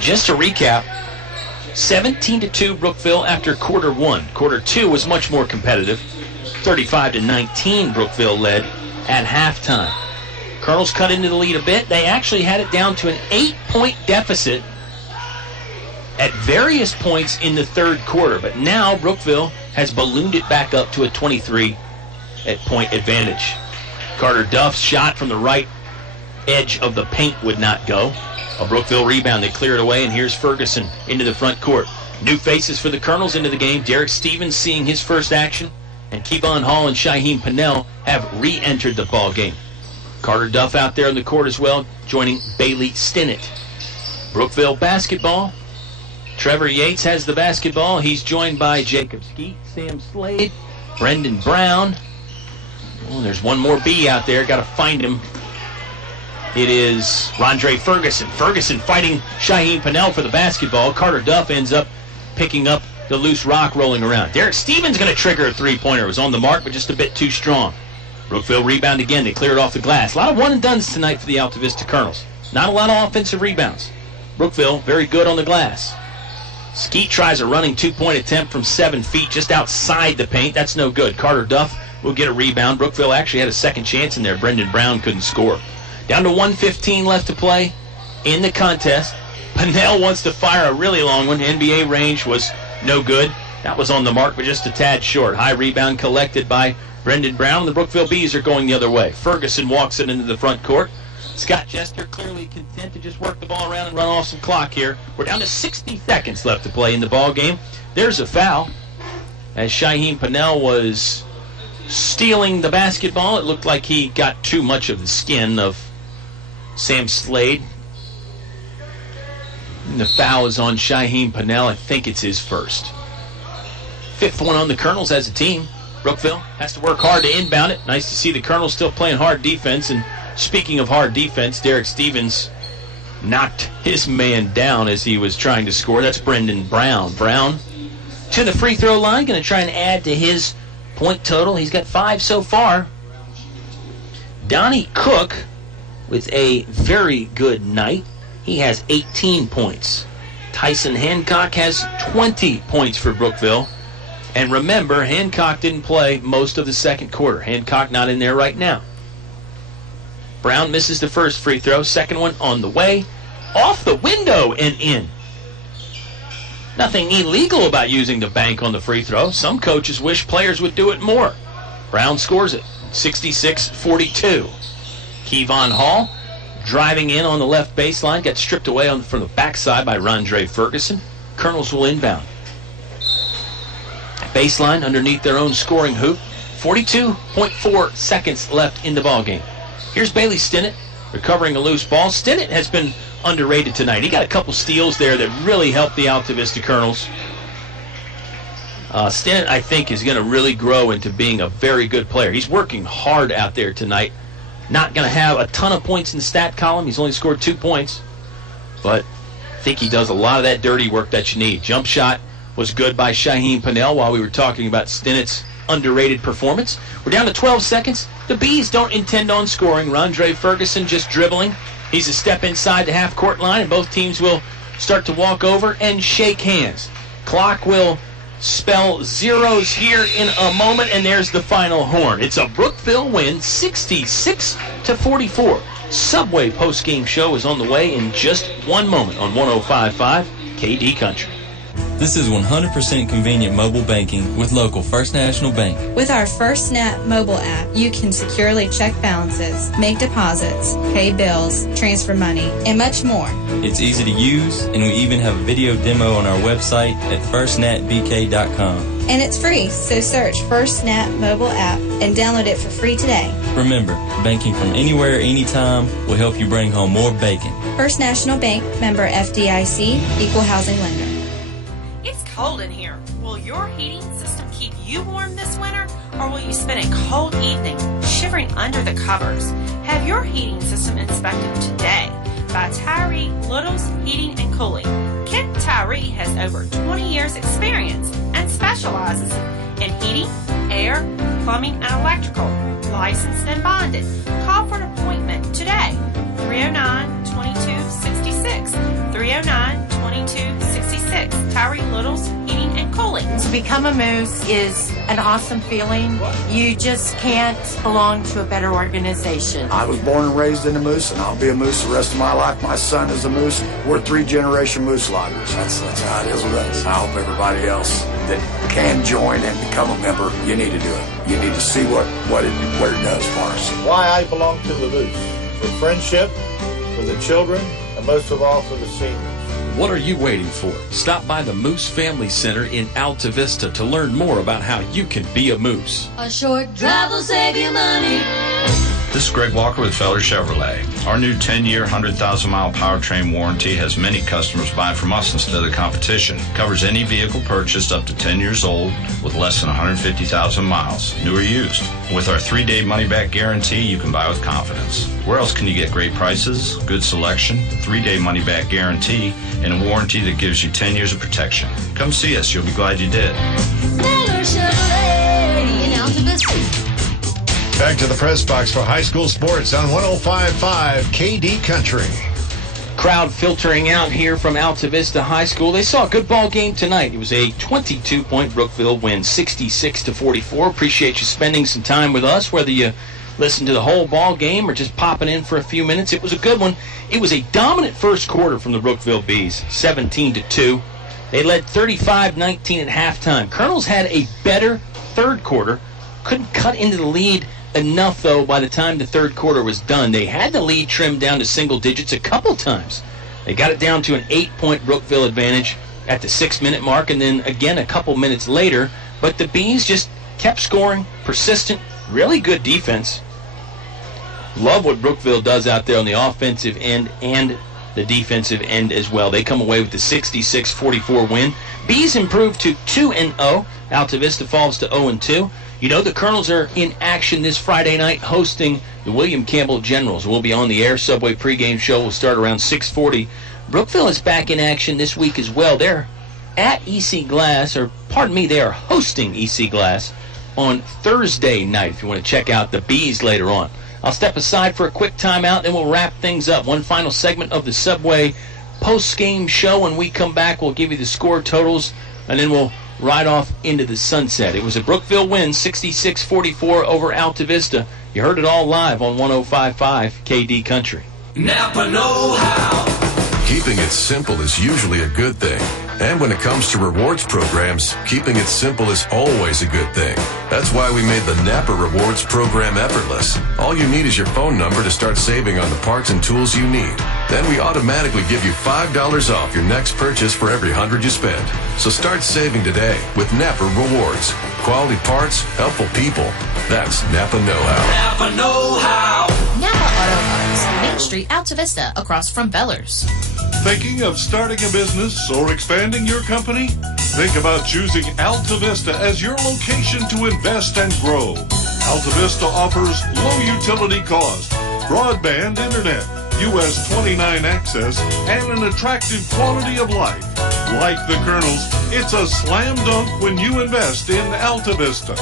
Just to recap, 17-2 Brookville after quarter one. Quarter two was much more competitive. 35-19 Brookville led at halftime. Colonels cut into the lead a bit. They actually had it down to an 8-point deficit at various points in the third quarter. But now Brookville has ballooned it back up to a 23-point advantage. Carter Duff's shot from the right edge of the paint would not go. A Brookville rebound, they clear it away, and here's Ferguson into the front court. New faces for the Colonels into the game. Derek Stevens seeing his first action, and Kevon Hall and Shaheem Pennell have re-entered the ball game. Carter Duff out there on the court as well, joining Bailey Stinnett. Brookville basketball. Trevor Yates has the basketball. He's joined by Jacob Skeet, Sam Slade, Brendan Brown. Oh, there's one more B out there. Got to find him. It is Rondre Ferguson. Ferguson fighting Shaheem Pennell for the basketball. Carter Duff ends up picking up the loose rock rolling around. Derek Stevens going to trigger a three-pointer. It was on the mark, but just a bit too strong. Brookville rebound again. They clear it off the glass. A lot of one-and-dones tonight for the Altavista Colonels. Not a lot of offensive rebounds. Brookville very good on the glass. Skeet tries a running two-point attempt from 7 feet just outside the paint. That's no good. Carter Duff will get a rebound. Brookville actually had a second chance in there. Brendan Brown couldn't score. Down to 1:15 left to play in the contest. Pennell wants to fire a really long one. NBA range was no good. That was on the mark, but just a tad short. High rebound collected by Brendan Brown. The Brookville Bees are going the other way. Ferguson walks it into the front court. Scott Jester clearly content to just work the ball around and run off some clock here. We're down to 60 seconds left to play in the ball game. There's a foul. As Shaheem Pennell was stealing the basketball, it looked like he got too much of the skin of Sam Slade. And the foul is on Shaheem Pennell. I think it's his first. Fifth one on the Colonels as a team. Brookville has to work hard to inbound it. Nice to see the Colonels still playing hard defense. And speaking of hard defense, Derek Stevens knocked his man down as he was trying to score. That's Brendan Brown. Brown to the free throw line, going to try and add to his point total. He's got 5 so far. Donnie Cook with a very good night. He has 18 points. Tyson Hancock has 20 points for Brookville. And remember, Hancock didn't play most of the second quarter. Hancock not in there right now. Brown misses the first free throw. Second one on the way. Off the window and in. Nothing illegal about using the bank on the free throw. Some coaches wish players would do it more. Brown scores it, 66-42. Kevon Hall driving in on the left baseline, got stripped away from the backside by Rondre Ferguson. Colonels will inbound. Baseline underneath their own scoring hoop. 42.4 seconds left in the ballgame. Here's Bailey Stinnett recovering a loose ball. Stinnett has been underrated tonight. He got a couple steals there that really helped the Altavista Colonels. Stinnett, I think, is going to really grow into being a very good player. He's working hard out there tonight. Not going to have a ton of points in the stat column. He's only scored 2 points. But I think he does a lot of that dirty work that you need. Jump shot was good by Shaheem Pannell while we were talking about Stinnett's underrated performance. We're down to 12 seconds. The Bees don't intend on scoring. Rondre Ferguson just dribbling. He's a step inside the half-court line, and both teams will start to walk over and shake hands. Clock will spell zeros here in a moment, and there's the final horn. It's a Brookville win, 66-44. Subway post-game show is on the way in just one moment on 105.5 KD Country. This is 100% convenient mobile banking with local First National Bank. With our FirstNet mobile app, you can securely check balances, make deposits, pay bills, transfer money, and much more. It's easy to use, and we even have a video demo on our website at firstnetbk.com. And it's free, so search FirstNet mobile app and download it for free today. Remember, banking from anywhere, anytime will help you bring home more bacon. First National Bank, member FDIC, equal housing lender. It's cold in here. Will your heating system keep you warm this winter, or will you spend a cold evening shivering under the covers? Have your heating system inspected today by Tyree Little's Heating and Cooling. Kent Tyree has over 20 years experience and specializes in heating, air, plumbing, and electrical. Licensed and bonded. Call for an appointment today. 309-2266. 309-2266. Tyree Little's Heating and Cooling. To become a Moose is an awesome feeling. You just can't belong to a better organization. I was born and raised in a Moose, and I'll be a Moose the rest of my life. My son is a Moose. We're 3-generation Moose loggers. That's how it is with us. I hope everybody else that can join and become a member, you need to do it. You need to see what it does for us. Why I belong to the Moose. For friendship, for the children, and most of all for the seniors. What are you waiting for? Stop by the Moose Family Center in Altavista to learn more about how you can be a Moose. A short drive will save you money. This is Greg Walker with Feller Chevrolet. Our new 10-year, 100,000-mile powertrain warranty has many customers buying from us instead of the competition. Covers any vehicle purchased up to 10 years old with less than 150,000 miles, new or used. With our 3-day money-back guarantee, you can buy with confidence. Where else can you get great prices, good selection, 3-day money-back guarantee, and a warranty that gives you 10 years of protection? Come see us. You'll be glad you did. Feller Chevrolet in Altavista. Back to the press box for high school sports on 105.5 KD Country. Crowd filtering out here from Altavista High School. They saw a good ball game tonight. It was a 22-point Brookville win, 66-44. Appreciate you spending some time with us, whether you listen to the whole ball game or just popping in for a few minutes. It was a good one. It was a dominant first quarter from the Brookville Bees, 17-2. They led 35-19 at halftime. Colonels had a better third quarter. Couldn't cut into the lead enough, though, by the time the third quarter was done. They had the lead trimmed down to single digits a couple times. They got it down to an 8-point Brookville advantage at the 6-minute mark, and then again a couple minutes later. But the Bees just kept scoring, persistent, really good defense. Love what Brookville does out there on the offensive end and the defensive end as well. They come away with the 66-44 win. Bees improved to 2-0. Altavista falls to 0-2. You know, the Colonels are in action this Friday night hosting the William Campbell Generals. We'll be on the air. Subway pregame show will start around 6:40. Brookville is back in action this week as well. They're at EC Glass, or pardon me, they are hosting EC Glass on Thursday night if you want to check out the Bees later on. I'll step aside for a quick timeout, then we'll wrap things up. One final segment of the Subway post-game show. When we come back, we'll give you the score totals, and then we'll right off into the sunset. It was a Brookville win, 66-44 over Altavista. You heard it all live on 105.5 KD Country. Napa know-how. Keeping it simple is usually a good thing. And when it comes to rewards programs, keeping it simple is always a good thing. That's why we made the Napa Rewards program effortless. All you need is your phone number to start saving on the parts and tools you need. Then we automatically give you $5 off your next purchase for every 100 you spend. So start saving today with Napa Rewards. Quality parts, helpful people. That's Napa know-how. Napa know-how. Napa Auto Parts, Main Street, Altavista, across from Bellers. Thinking of starting a business or expanding your company? Think about choosing Altavista as your location to invest and grow. Altavista offers low utility cost, broadband internet, US 29 access, and an attractive quality of life. Like the Colonels, it's a slam dunk when you invest in Altavista.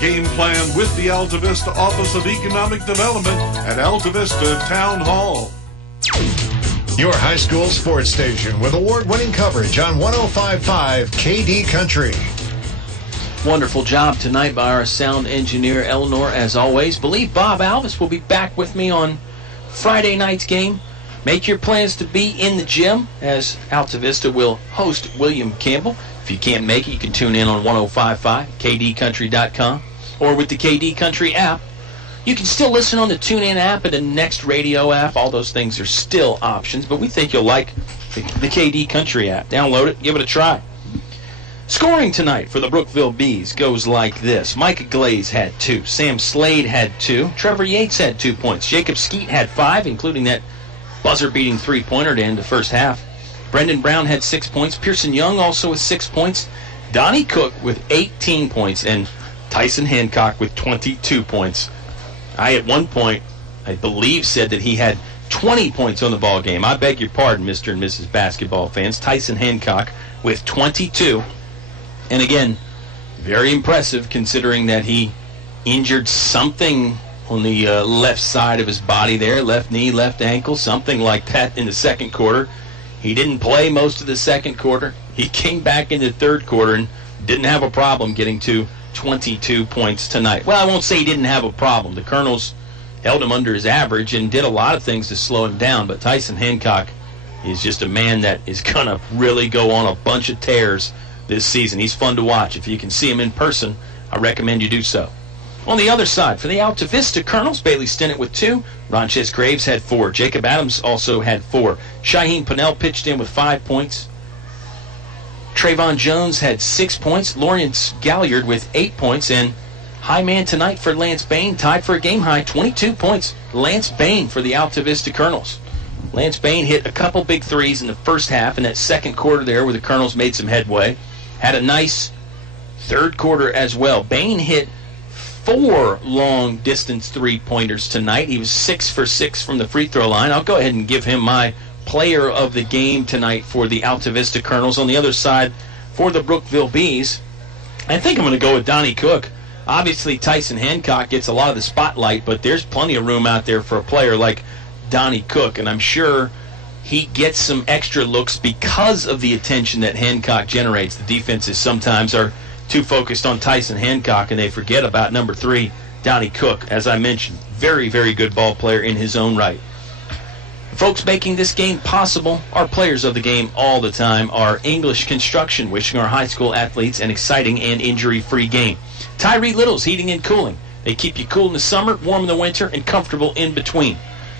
Game plan with the Altavista Office of Economic Development at Altavista Town Hall. Your high school sports station with award-winning coverage on 105.5 KD Country. Wonderful job tonight by our sound engineer, Eleanor, as always. Believe Bob Alvis will be back with me on Friday night's game. Make your plans to be in the gym as Altavista will host William Campbell. If you can't make it, you can tune in on 105.5, kdcountry.com, or with the KD Country app. You can still listen on the TuneIn app and the Next Radio app. All those things are still options, but we think you'll like the KD Country app. Download it, give it a try. Scoring tonight for the Brookville Bees goes like this. Micah Glaze had 2. Sam Slade had 2. Trevor Yates had 2 points. Jacob Skeet had 5, including that buzzer-beating three-pointer to end the first half. Brendan Brown had 6 points. Pearson Young also with 6 points. Donnie Cook with 18 points. And Tyson Hancock with 22 points. I, at one point, I believe, said that he had 20 points on the ball game. I beg your pardon, Mr. and Mrs. Basketball fans. Tyson Hancock with 22. And again, very impressive considering that he injured something on the left side of his body there, left knee, left ankle, something like that in the second quarter. He didn't play most of the second quarter. He came back in the third quarter and didn't have a problem getting to 22 points tonight. Well, I won't say he didn't have a problem. The Colonels held him under his average and did a lot of things to slow him down, but Tyson Hancock is just a man that is going to really go on a bunch of tears this season. He's fun to watch. If you can see him in person, I recommend you do so. On the other side, for the Altavista Colonels, Bailey Stinnett with 2. Ronches Graves had 4. Jacob Adams also had 4. Shaheen Pinnell pitched in with 5 points. Trayvon Jones had 6 points. Lawrence Galliard with 8 points. And high man tonight for Lance Bain, tied for a game high, 22 points. Lance Bain for the Altavista Colonels. Lance Bain hit a couple big threes in the first half in that second quarter there where the Colonels made some headway. Had a nice third quarter as well. Bain hit 4 long-distance three-pointers tonight. He was 6 for 6 from the free throw line. I'll go ahead and give him my player of the game tonight for the Altavista Colonels. On the other side, for the Brookville Bees, I think I'm going to go with Donnie Cook. Obviously, Tyson Hancock gets a lot of the spotlight, but there's plenty of room out there for a player like Donnie Cook, and I'm sure he gets some extra looks because of the attention that Hancock generates. The defenses sometimes are too focused on Tyson Hancock, and they forget about number 3, Donnie Cook. As I mentioned, very, very good ball player in his own right. Folks making this game possible, our players of the game all the time, are English Construction, wishing our high school athletes an exciting and injury-free game. Tyree Little's Heating and Cooling. They keep you cool in the summer, warm in the winter, and comfortable in between.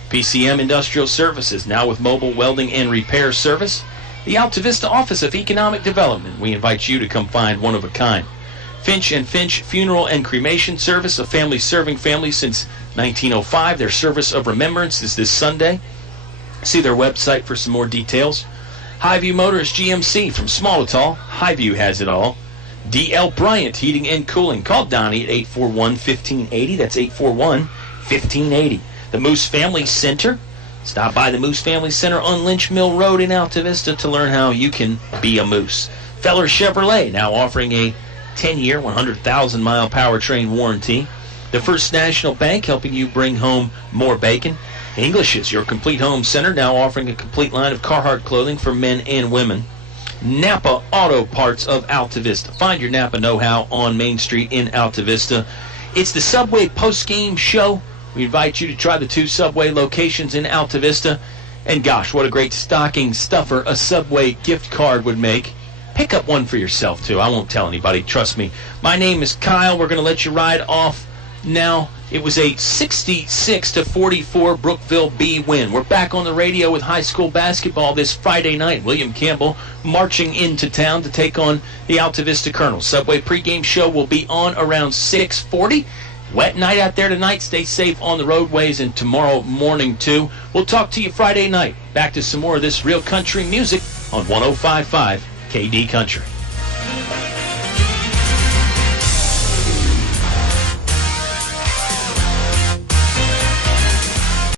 PCM Industrial Services, now with mobile welding and repair service. The Altavista Office of Economic Development. We invite you to come find one of a kind. Finch & Finch Funeral and Cremation Service, a family serving families since 1905. Their service of remembrance is this Sunday. See their website for some more details. Highview Motors GMC, from small to tall, Highview has it all. D.L. Bryant Heating and Cooling. Call Donnie at 841-1580. That's 841-1580. The Moose Family Center. Stop by the Moose Family Center on Lynch Mill Road in Altavista to learn how you can be a Moose. Feller Chevrolet, now offering a 10-year, 100,000-mile powertrain warranty. The First National Bank, helping you bring home more bacon. English's, your complete home center, now offering a complete line of Carhartt clothing for men and women. Napa Auto Parts of Altavista. Find your Napa know-how on Main Street in Altavista. It's the Subway post-game show. We invite you to try the 2 Subway locations in Altavista. And gosh, what a great stocking stuffer a Subway gift card would make. Pick up one for yourself, too. I won't tell anybody, trust me. My name is Kyle. We're going to let you ride off now. It was a 66-44 Brookville B win. We're back on the radio with high school basketball this Friday night. William Campbell marching into town to take on the Altavista Colonels. Subway pregame show will be on around 6:40. Wet night out there tonight. Stay safe on the roadways, and tomorrow morning, too. We'll talk to you Friday night. Back to some more of this real country music on 105.5 KD Country.